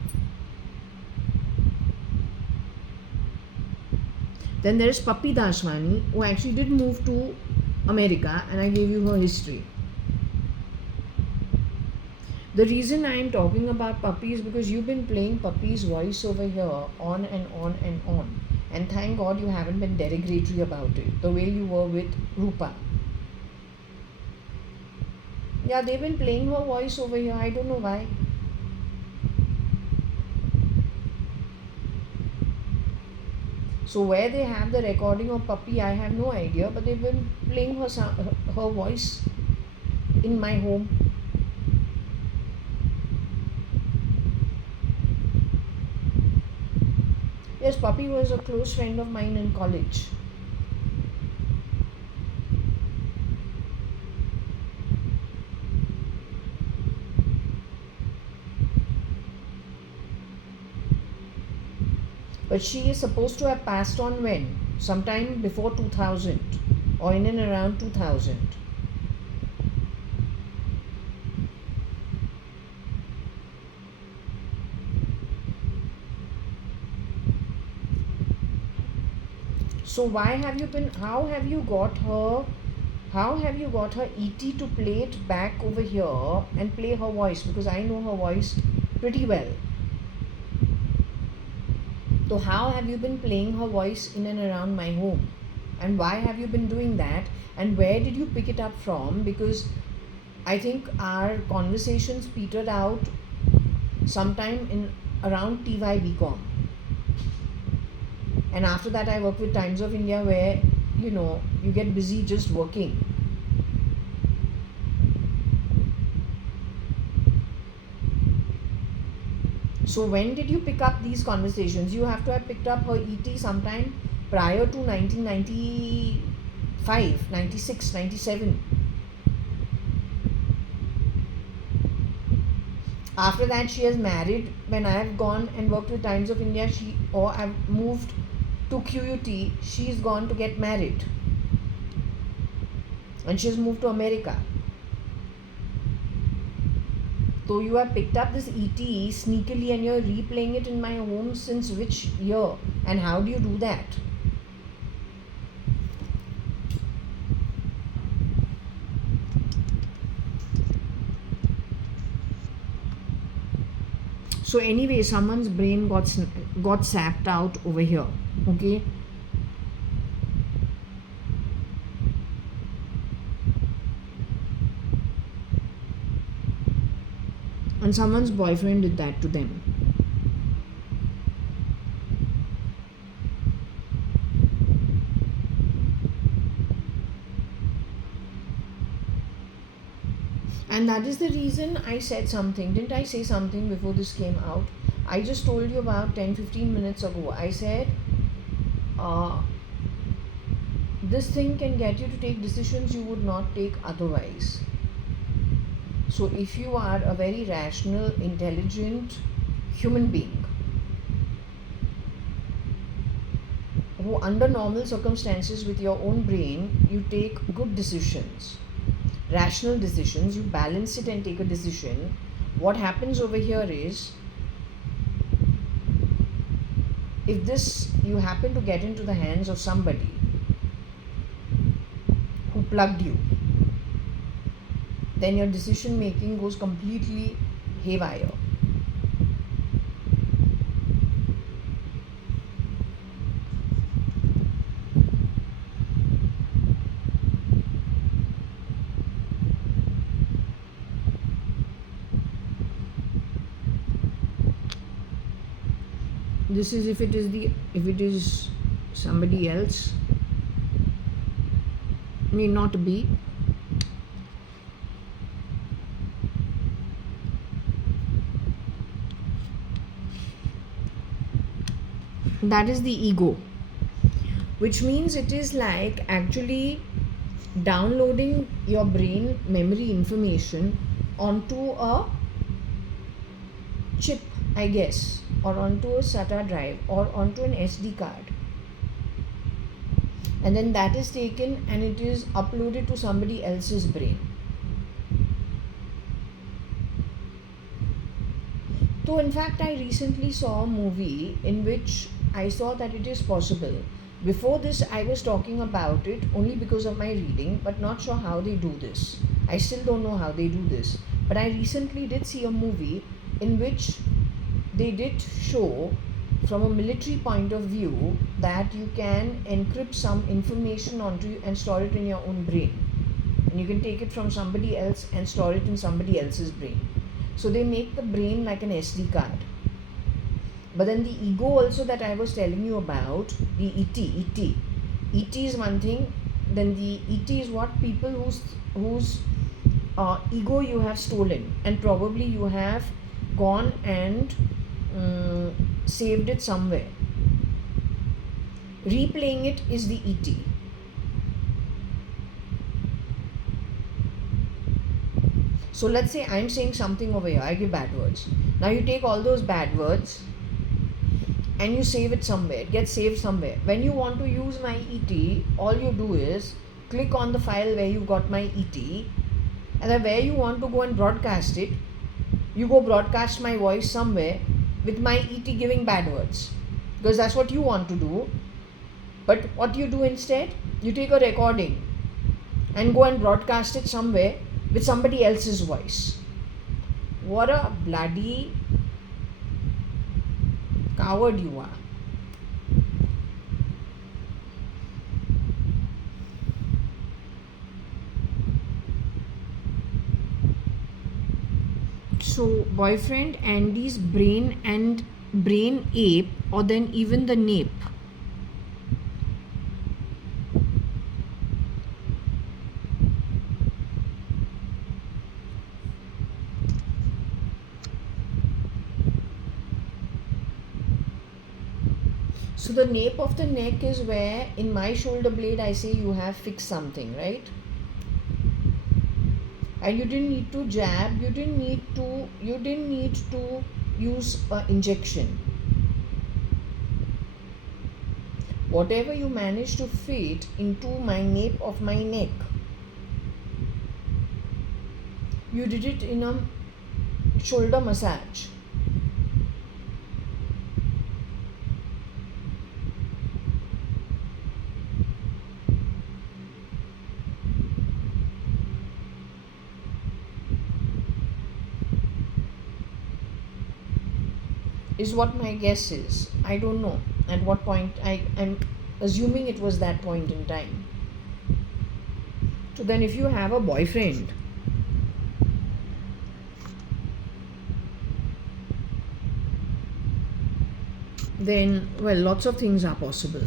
Then there is Puppy Daswani, who actually did move to America, and I gave you her history. The reason I am talking about Puppy is because you've been playing Puppy's voice over here on and on and on. And thank God you haven't been derogatory about it, the way you were with Rupa. Yeah, they've been playing her voice over here. I don't know why. So where they have the recording of Puppy, I have no idea. But they've been playing her voice in my home. Yes, Puppy was a close friend of mine in college. But she is supposed to have passed on when? Sometime before 2000 or in and around 2000. So why have you been, how have you got her ET to play it back over here and play her voice? Because I know her voice pretty well. So how have you been playing her voice in and around my home? And why have you been doing that? And where did you pick it up from? Because I think our conversations petered out sometime in around TY BCom. And after that I worked with Times of India, where, you know, you get busy just working. So when did you pick up these conversations? You have to have picked up her ET sometime prior to 1995, 96, 97. After that she has married. When I have gone and worked with Times of India, I've moved to QUT, she's gone to get married. And she's moved to America. So you have picked up this ET sneakily and you're replaying it in my home since which year? And how do you do that? So anyway, someone's brain got sapped out over here. Okay. And someone's boyfriend did that to them. And that is the reason I said something. Didn't I say something before this came out? I just told you about 10-15 minutes ago. I said, uh, this thing can get you to take decisions you would not take otherwise. So, if you are a very rational, intelligent human being who, under normal circumstances, with your own brain, you take good decisions, rational decisions, you balance it and take a decision, what happens over here is, if this you happen to get into the hands of somebody who plugged you, then your decision making goes completely haywire. This is if it is somebody else, may not be. That is the ego, which means it is like actually downloading your brain memory information onto a chip, I guess, or onto a SATA drive or onto an SD card, and then that is taken and it is uploaded to somebody else's brain. So in fact, I recently saw a movie in which I saw that it is possible. Before this, I was talking about it only because of my reading, but not sure how they do this. I still don't know how they do this. But I recently did see a movie in which they did show from a military point of view that you can encrypt some information onto you and store it in your own brain. And you can take it from somebody else and store it in somebody else's brain. So they make the brain like an SD card. But then the ego also that I was telling you about, the ET is one thing. Then the ET is what people whose ego you have stolen, and probably you have gone and saved it somewhere. Replaying it is the ET. So let's say I'm saying something over here, I give bad words. Now you take all those bad words and you save it somewhere, it gets saved somewhere. When you want to use my ET, all you do is click on the file where you got my ET, and then where you want to go and broadcast it, you go broadcast my voice somewhere with my ET giving bad words, because that's what you want to do. But what you do instead, you take a recording and go and broadcast it somewhere with somebody else's voice. What a bloody coward you are. So boyfriend Andy's brain and brain ape, or then even the nape. So the nape of the neck is where in my shoulder blade I say you have fixed something, right? And you didn't need to jab, you didn't need to use injection. Whatever you managed to fit into my nape of my neck, you did it in a shoulder massage. Is what my guess is. I don't know at what point. I'm assuming it was that point in time. So then if you have a boyfriend, then, well, lots of things are possible.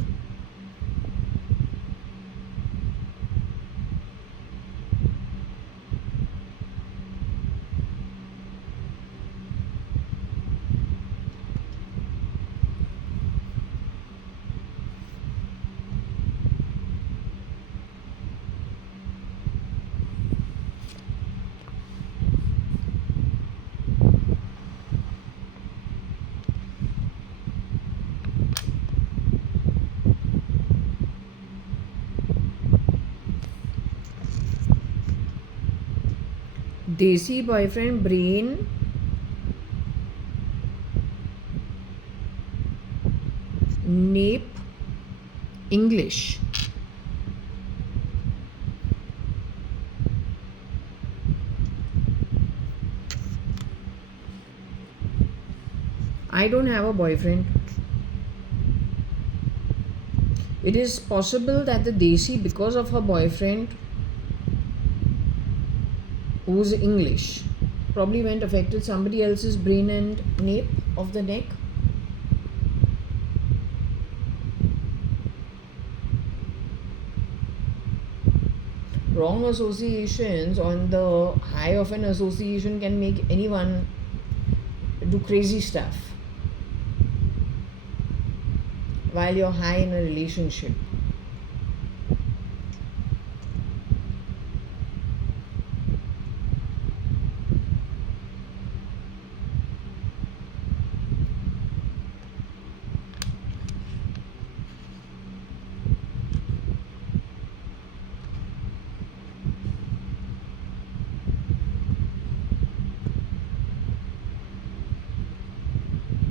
Desi boyfriend, brain, nape, English. I don't have a boyfriend. It is possible that the Desi, because of her boyfriend, who's English, probably went affected somebody else's brain and nape of the neck. Wrong associations on the high of an association can make anyone do crazy stuff while you're high in a relationship.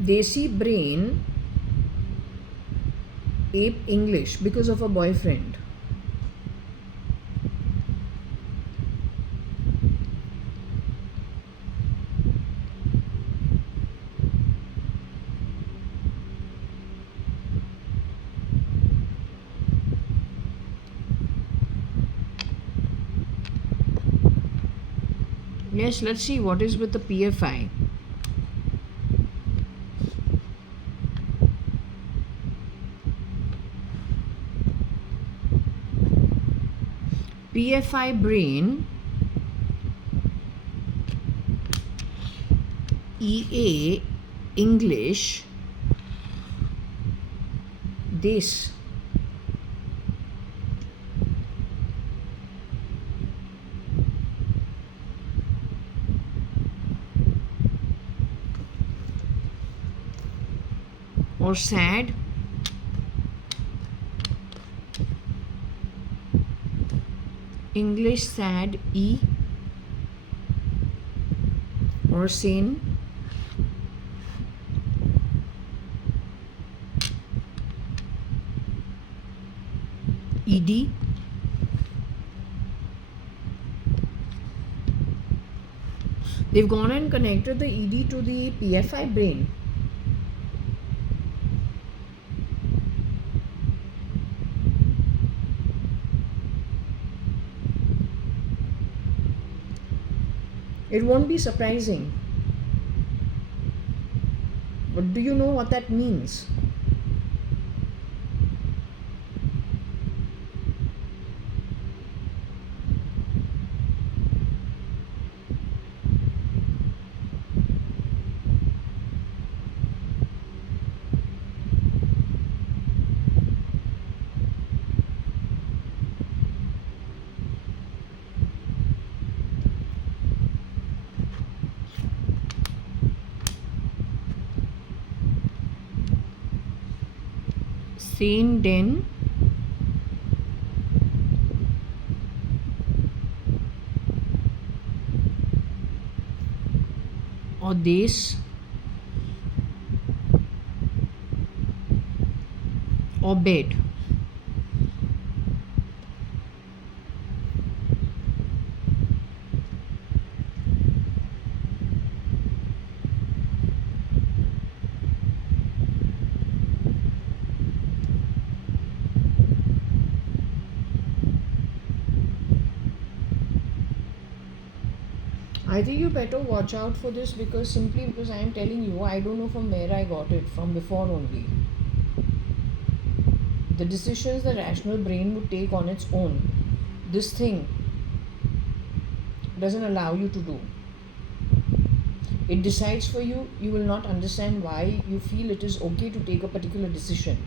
Desi brain, ape English because of a boyfriend. Yes, let's see what is with the PFI. PFI brain, EA English, this. Or sad, English sad, E. Or sane, ED. They've gone and connected the ED to the PFI brain. It won't be surprising. But do you know what that means? Sane den, or this, or bed. I think you better watch out for this because I am telling you, I don't know from where I got it, from before only. The decisions the rational brain would take on its own, this thing doesn't allow you to do. It decides for you, you will not understand why you feel it is okay to take a particular decision.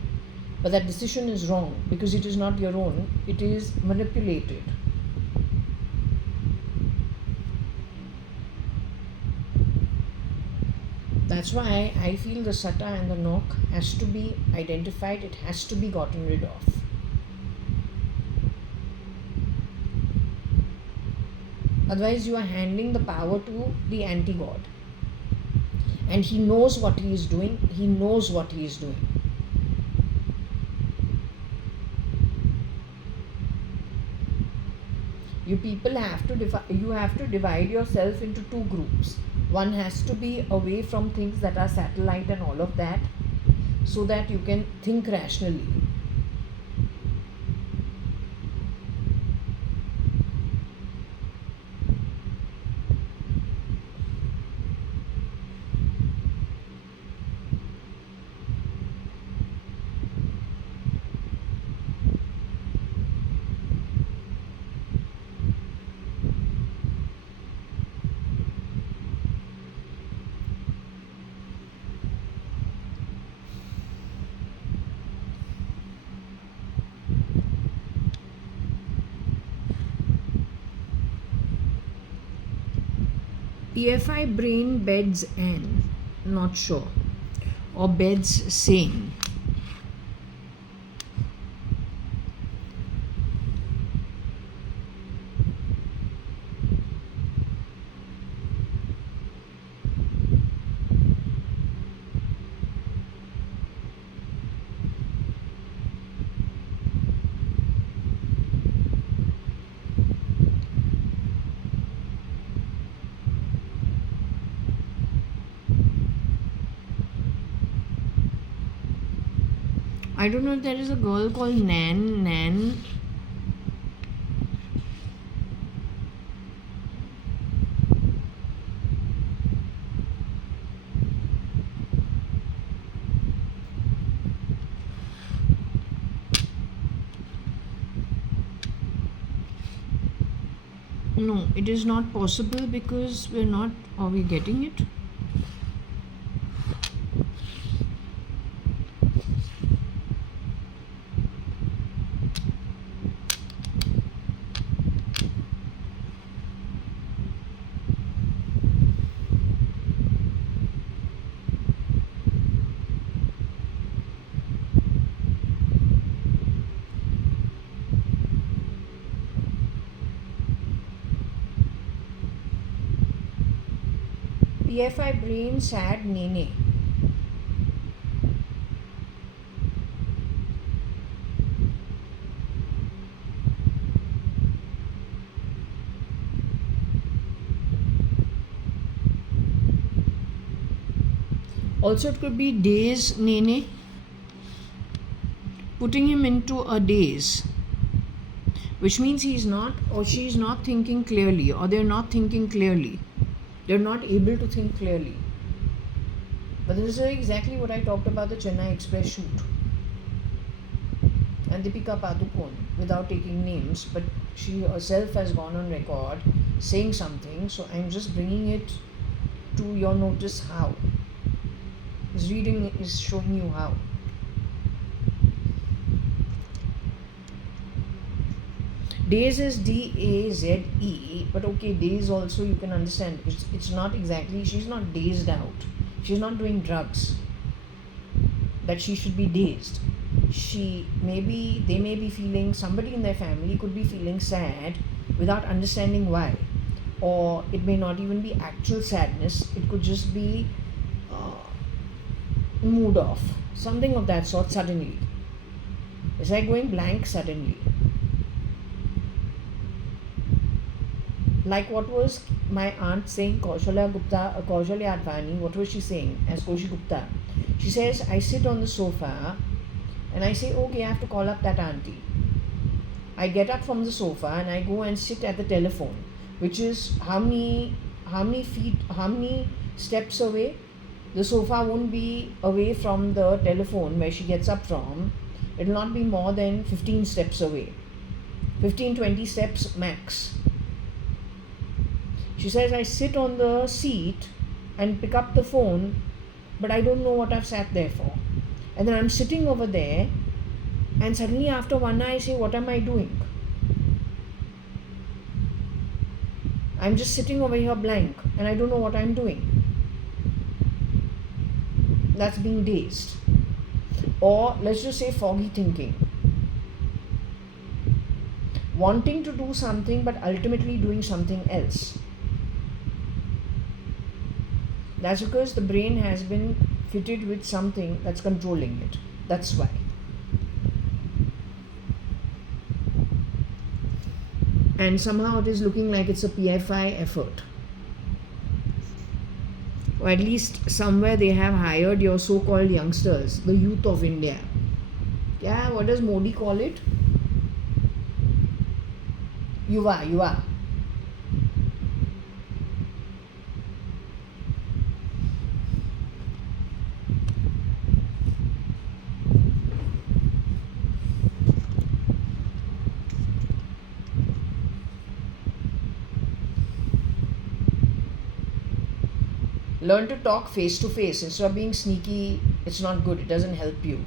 But that decision is wrong because it is not your own, it is manipulated. That's why I feel the Sata and the knock has to be identified, it has to be gotten rid of. Otherwise, you are handing the power to the anti-god. And he knows what he is doing. He knows what he is doing. You people have to divide yourself into two groups. One has to be away from things that are satellite and all of that, so that you can think rationally. PFI brain beds N, not sure, or beds sane. I don't know if there is a girl called Nan. No, it is not possible because we're not. Are we getting it? PFI brain sad Nene. Also, it could be daze Nene. Putting him into a daze, which means he's not or she's not thinking clearly, or they're not thinking clearly. They're not able to think clearly. But this is exactly what I talked about the Chennai Express shoot. And Deepika Padukone, without taking names, but she herself has gone on record saying something, so I'm just bringing it to your notice how. This reading is showing you how. Daze is D-A-Z-E, but okay, daze also you can understand. It's not exactly, she's not dazed out. She's not doing drugs. That she should be dazed. They may be feeling, somebody in their family could be feeling sad without understanding why. Or it may not even be actual sadness, it could just be mood off. Something of that sort suddenly. It's like going blank suddenly. Like what was my aunt saying, Kaushalya.ADVANI, what was she saying as Koshi Gupta? She says, I sit on the sofa and I say, okay, I have to call up that auntie. I get up from the sofa and I go and sit at the telephone, which is how many steps away? The sofa won't be away from the telephone where she gets up from. It will not be more than 15 steps away. 15-20 steps max. She says, I sit on the seat and pick up the phone, but I don't know what I've sat there for. And then I'm sitting over there, and suddenly after 1 hour I say, what am I doing? I'm just sitting over here blank, and I don't know what I'm doing. That's being dazed. Or let's just say foggy thinking. wanting to do something but ultimately doing something else. That's because the brain has been fitted with something that's controlling it. That's why. And somehow it is looking like it's a PFI effort. Or at least somewhere they have hired your so-called youngsters, the youth of India. Yeah, what does Modi call it? Yuva. Learn to talk face to face instead of being sneaky. It's not good. It doesn't help you.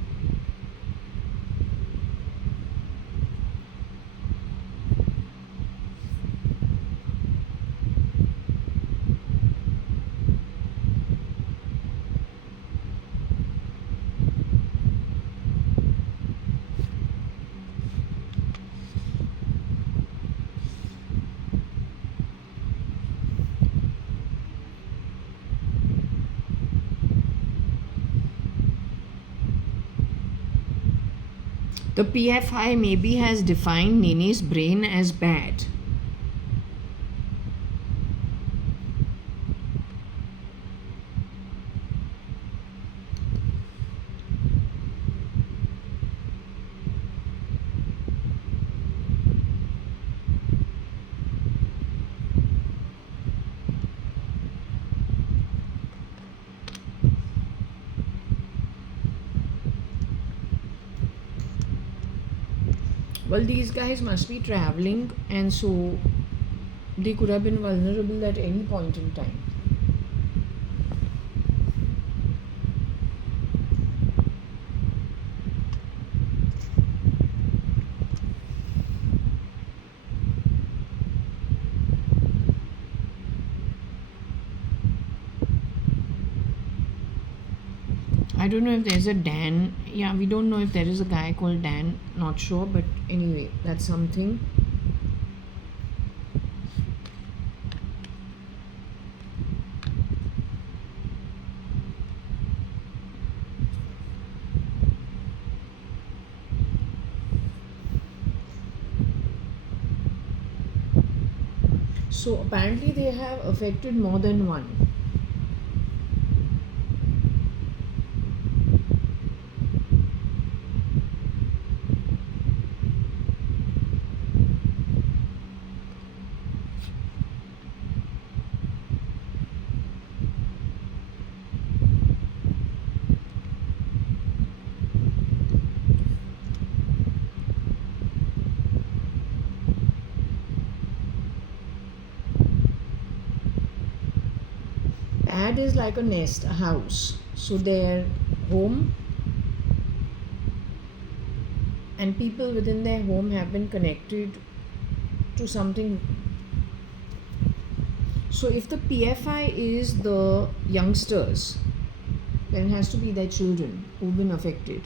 The PFI maybe has defined Nene's brain as bad. Well, these guys must be traveling, and so they could have been vulnerable at any point in time. I don't know if there's a Dan. Yeah, we don't know if there is a guy called Dan. Not sure, but anyway, that's something. So apparently they have affected more than one. Pad is like a nest, a house. So their home and people within their home have been connected to something. So if the PFI is the youngsters, then it has to be their children who've been affected.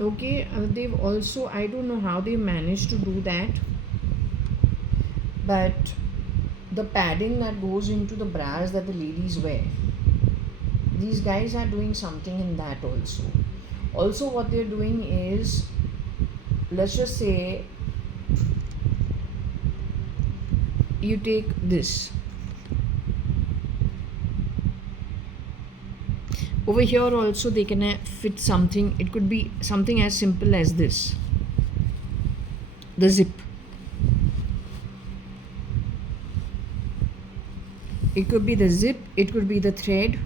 Okay, they've also, I don't know how they managed to do that, but the padding that goes into the bras that the ladies wear, these guys are doing something in that also. Also, what they're doing is, let's just say you take this. Over here also they can fit something. It could be something as simple as this. The zip. It could be the zip, it could be the thread.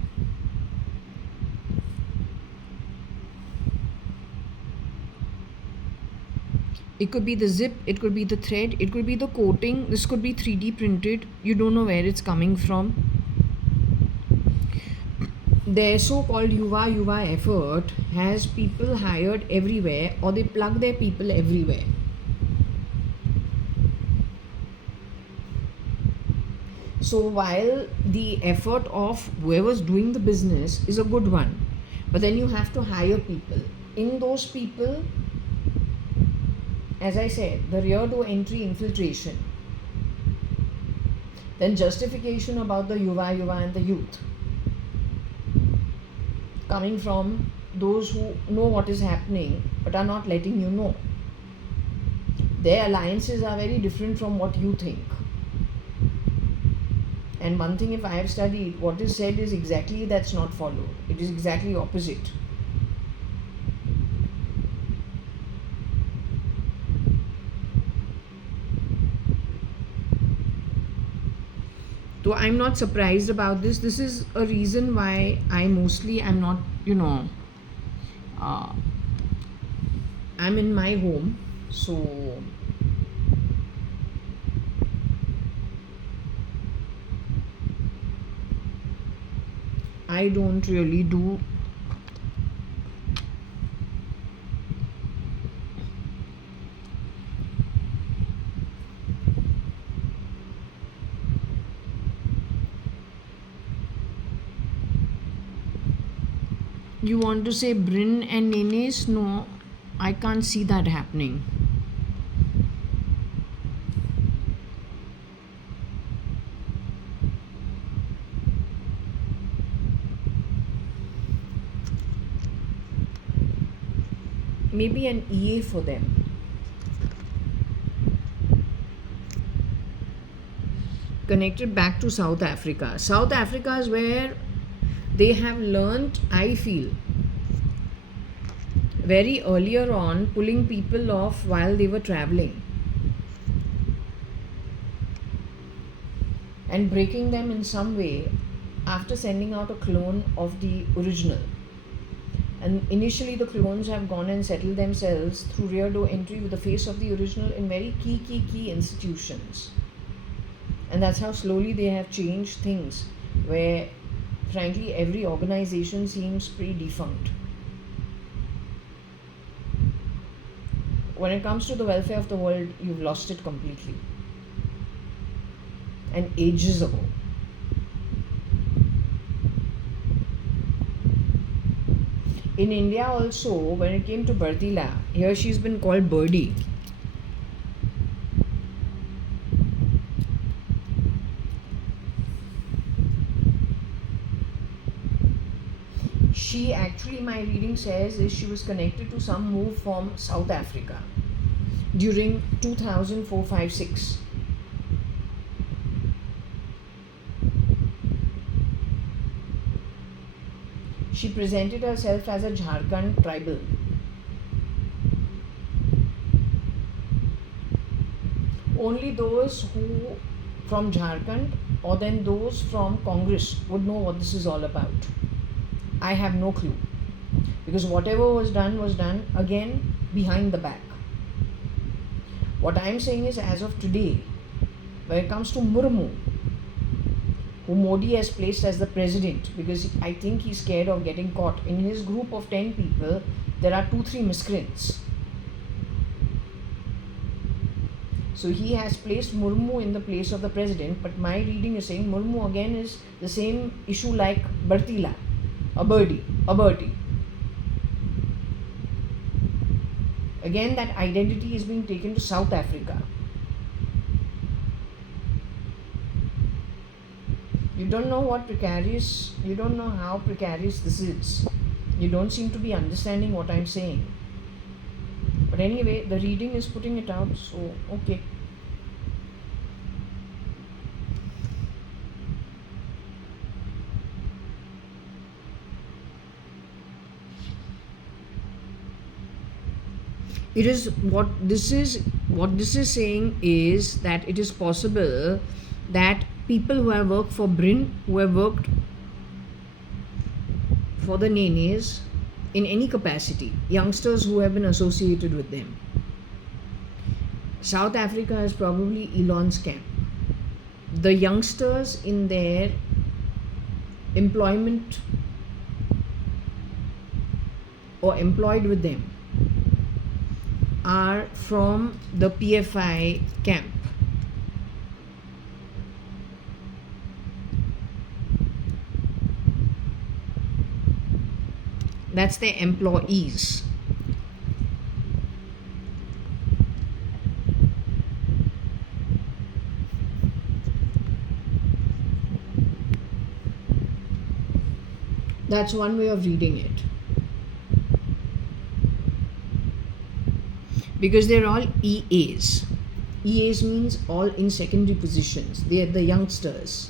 It could be the zip, it could be the thread, it could be the coating, this could be 3D printed. You don't know where it's coming from. Their so-called yuva effort has people hired everywhere, or they plug their people everywhere. So while the effort of whoever's doing the business is a good one, but then you have to hire people. In those people, as I said, the rear door entry infiltration, then justification about the yuva and the youth, coming from those who know what is happening but are not letting you know. Their alliances are very different from what you think. And one thing, if I have studied, what is said is exactly that's not followed. It is exactly opposite. So I'm not surprised about this. This is a reason why I'm not, I'm in my home. So I don't really do You want to say Bryn and Nenes? No, I can't see that happening. Maybe an EA for them. Connected back to South Africa. South Africa is where they have learnt, I feel, very earlier on, pulling people off while they were traveling and breaking them in some way after sending out a clone of the original. And initially the clones have gone and settled themselves through rear door entry with the face of the original in very key institutions. And that's how slowly they have changed things, where frankly every organization seems pretty defunct. When it comes to the welfare of the world, you've lost it completely. And ages ago. In India also, when it came to Bardila, here she's been called Birdie. She actually, my reading says, is she was connected to some move from South Africa during 2004-5-6. She presented herself as a Jharkhand tribal. Only those who from Jharkhand or then those from Congress would know what this is all about. I have no clue, because whatever was done again behind the back. What I am saying is, as of today, when it comes to Murmu, who Modi has placed as the president, because I think he's scared of getting caught. In his group of 10 people, there are 2-3 miscreants. So he has placed Murmu in the place of the president, but my reading is saying Murmu again is the same issue like Bartila, a birdie. Again, that identity is being taken to South Africa. You don't know you don't know how precarious this is. You don't seem to be understanding what I'm saying. But anyway, the reading is putting it out, so okay. What this is saying is that it is possible that people who have worked for Brin, who have worked for the Nenes in any capacity, youngsters who have been associated with them, South Africa is probably Elon's camp. The youngsters in their employment or employed with them are from the PFI camp. That's their employees. That's one way of reading it. Because they're all EAs. EAs means all in secondary positions. They're the youngsters.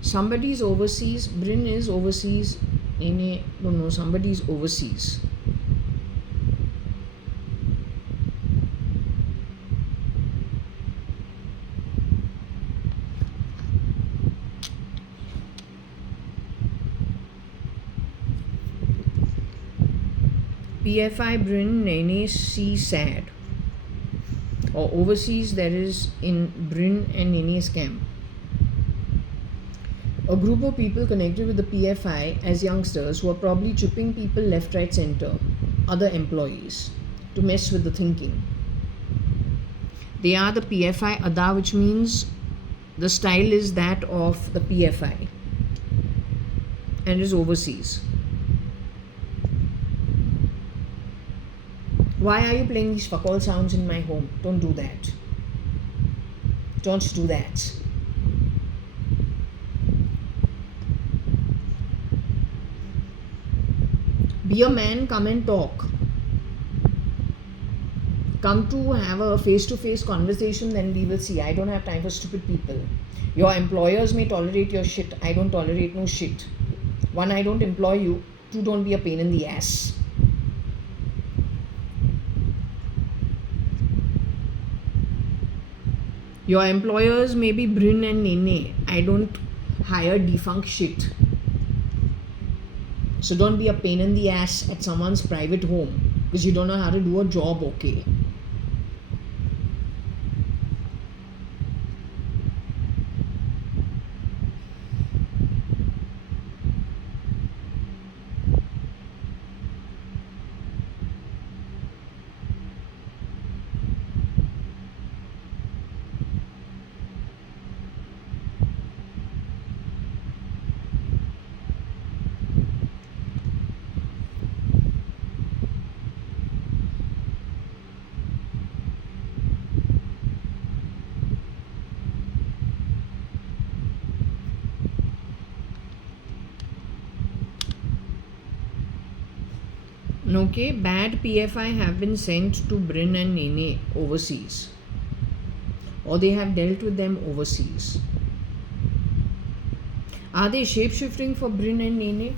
Somebody's overseas. Bryn is overseas. No, somebody's overseas. PFI Bryn Nene C sad. Or overseas, there is in Bryn and Nene's camp. A group of people connected with the PFI as youngsters who are probably chipping people left, right, center, other employees, to mess with the thinking. They are the PFI Ada, which means the style is that of the PFI and is overseas. Why are you playing these fuck all sounds in my home? Don't do that. Don't do that. Be a man, come and talk. Come to have a face-to-face conversation, then we will see. I don't have time for stupid people. Your employers may tolerate your shit. I don't tolerate no shit. One, I don't employ you. Two, don't be a pain in the ass. Your employers may be Bryn and Nene. I don't hire defunct shit. So don't be a pain in the ass at someone's private home because you don't know how to do a job, okay? Okay, bad PFI have been sent to Bryn and Nene overseas, or they have dealt with them overseas. Are they shape-shifting for Bryn and Nene?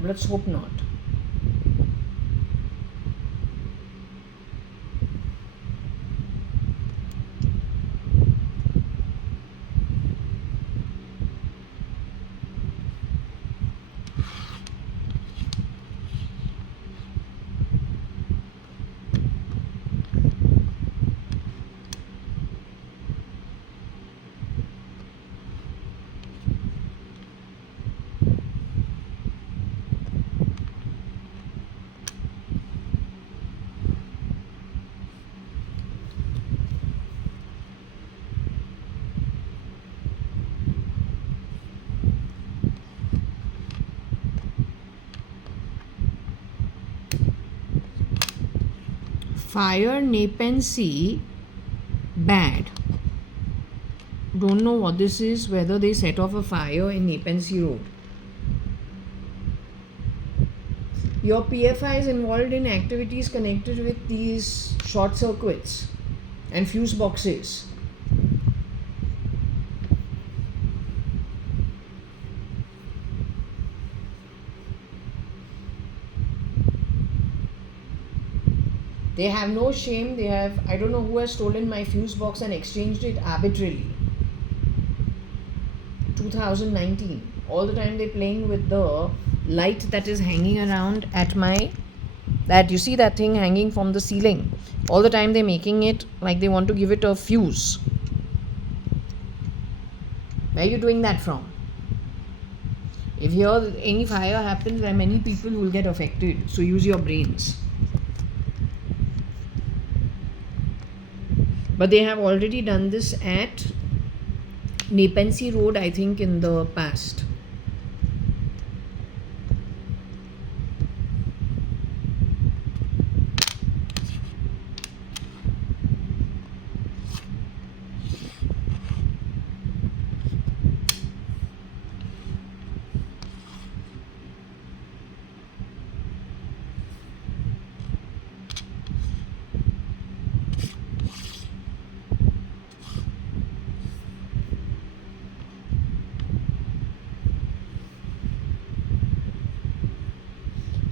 Let's hope not. Fire Nepensi bad. Don't know what this is, whether they set off a fire in Nepensi Road. Your PFI is involved in activities connected with these short circuits and fuse boxes. They have no shame. They have, I don't know who has stolen my fuse box and exchanged it arbitrarily. 2019. All the time they're playing with the light that is hanging around at my, that you see that thing hanging from the ceiling. All the time they're making it like they want to give it a fuse. Where are you doing that from? If here any fire happens, there are many people who will get affected. So use your brains. But they have already done this at Nepean Road, I think, in the past.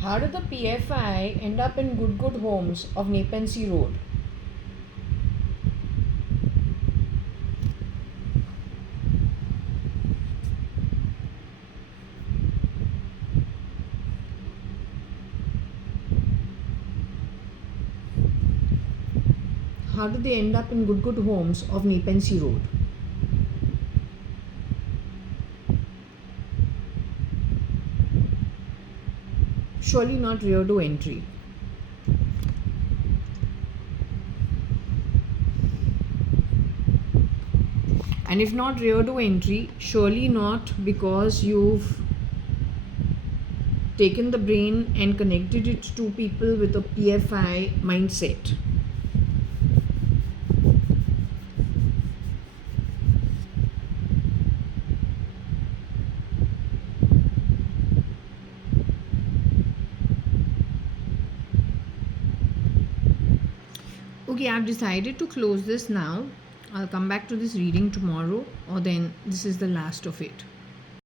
How did the PFI end up in Good Homes of Nepean Road? How did they end up in Good Homes of Nepean Road? Surely not rear door entry. And if not rear door entry, surely not because you've taken the brain and connected it to people with a PFI mindset. Okay, I've decided to close this now. I'll come back to this reading tomorrow, or then this is the last of it.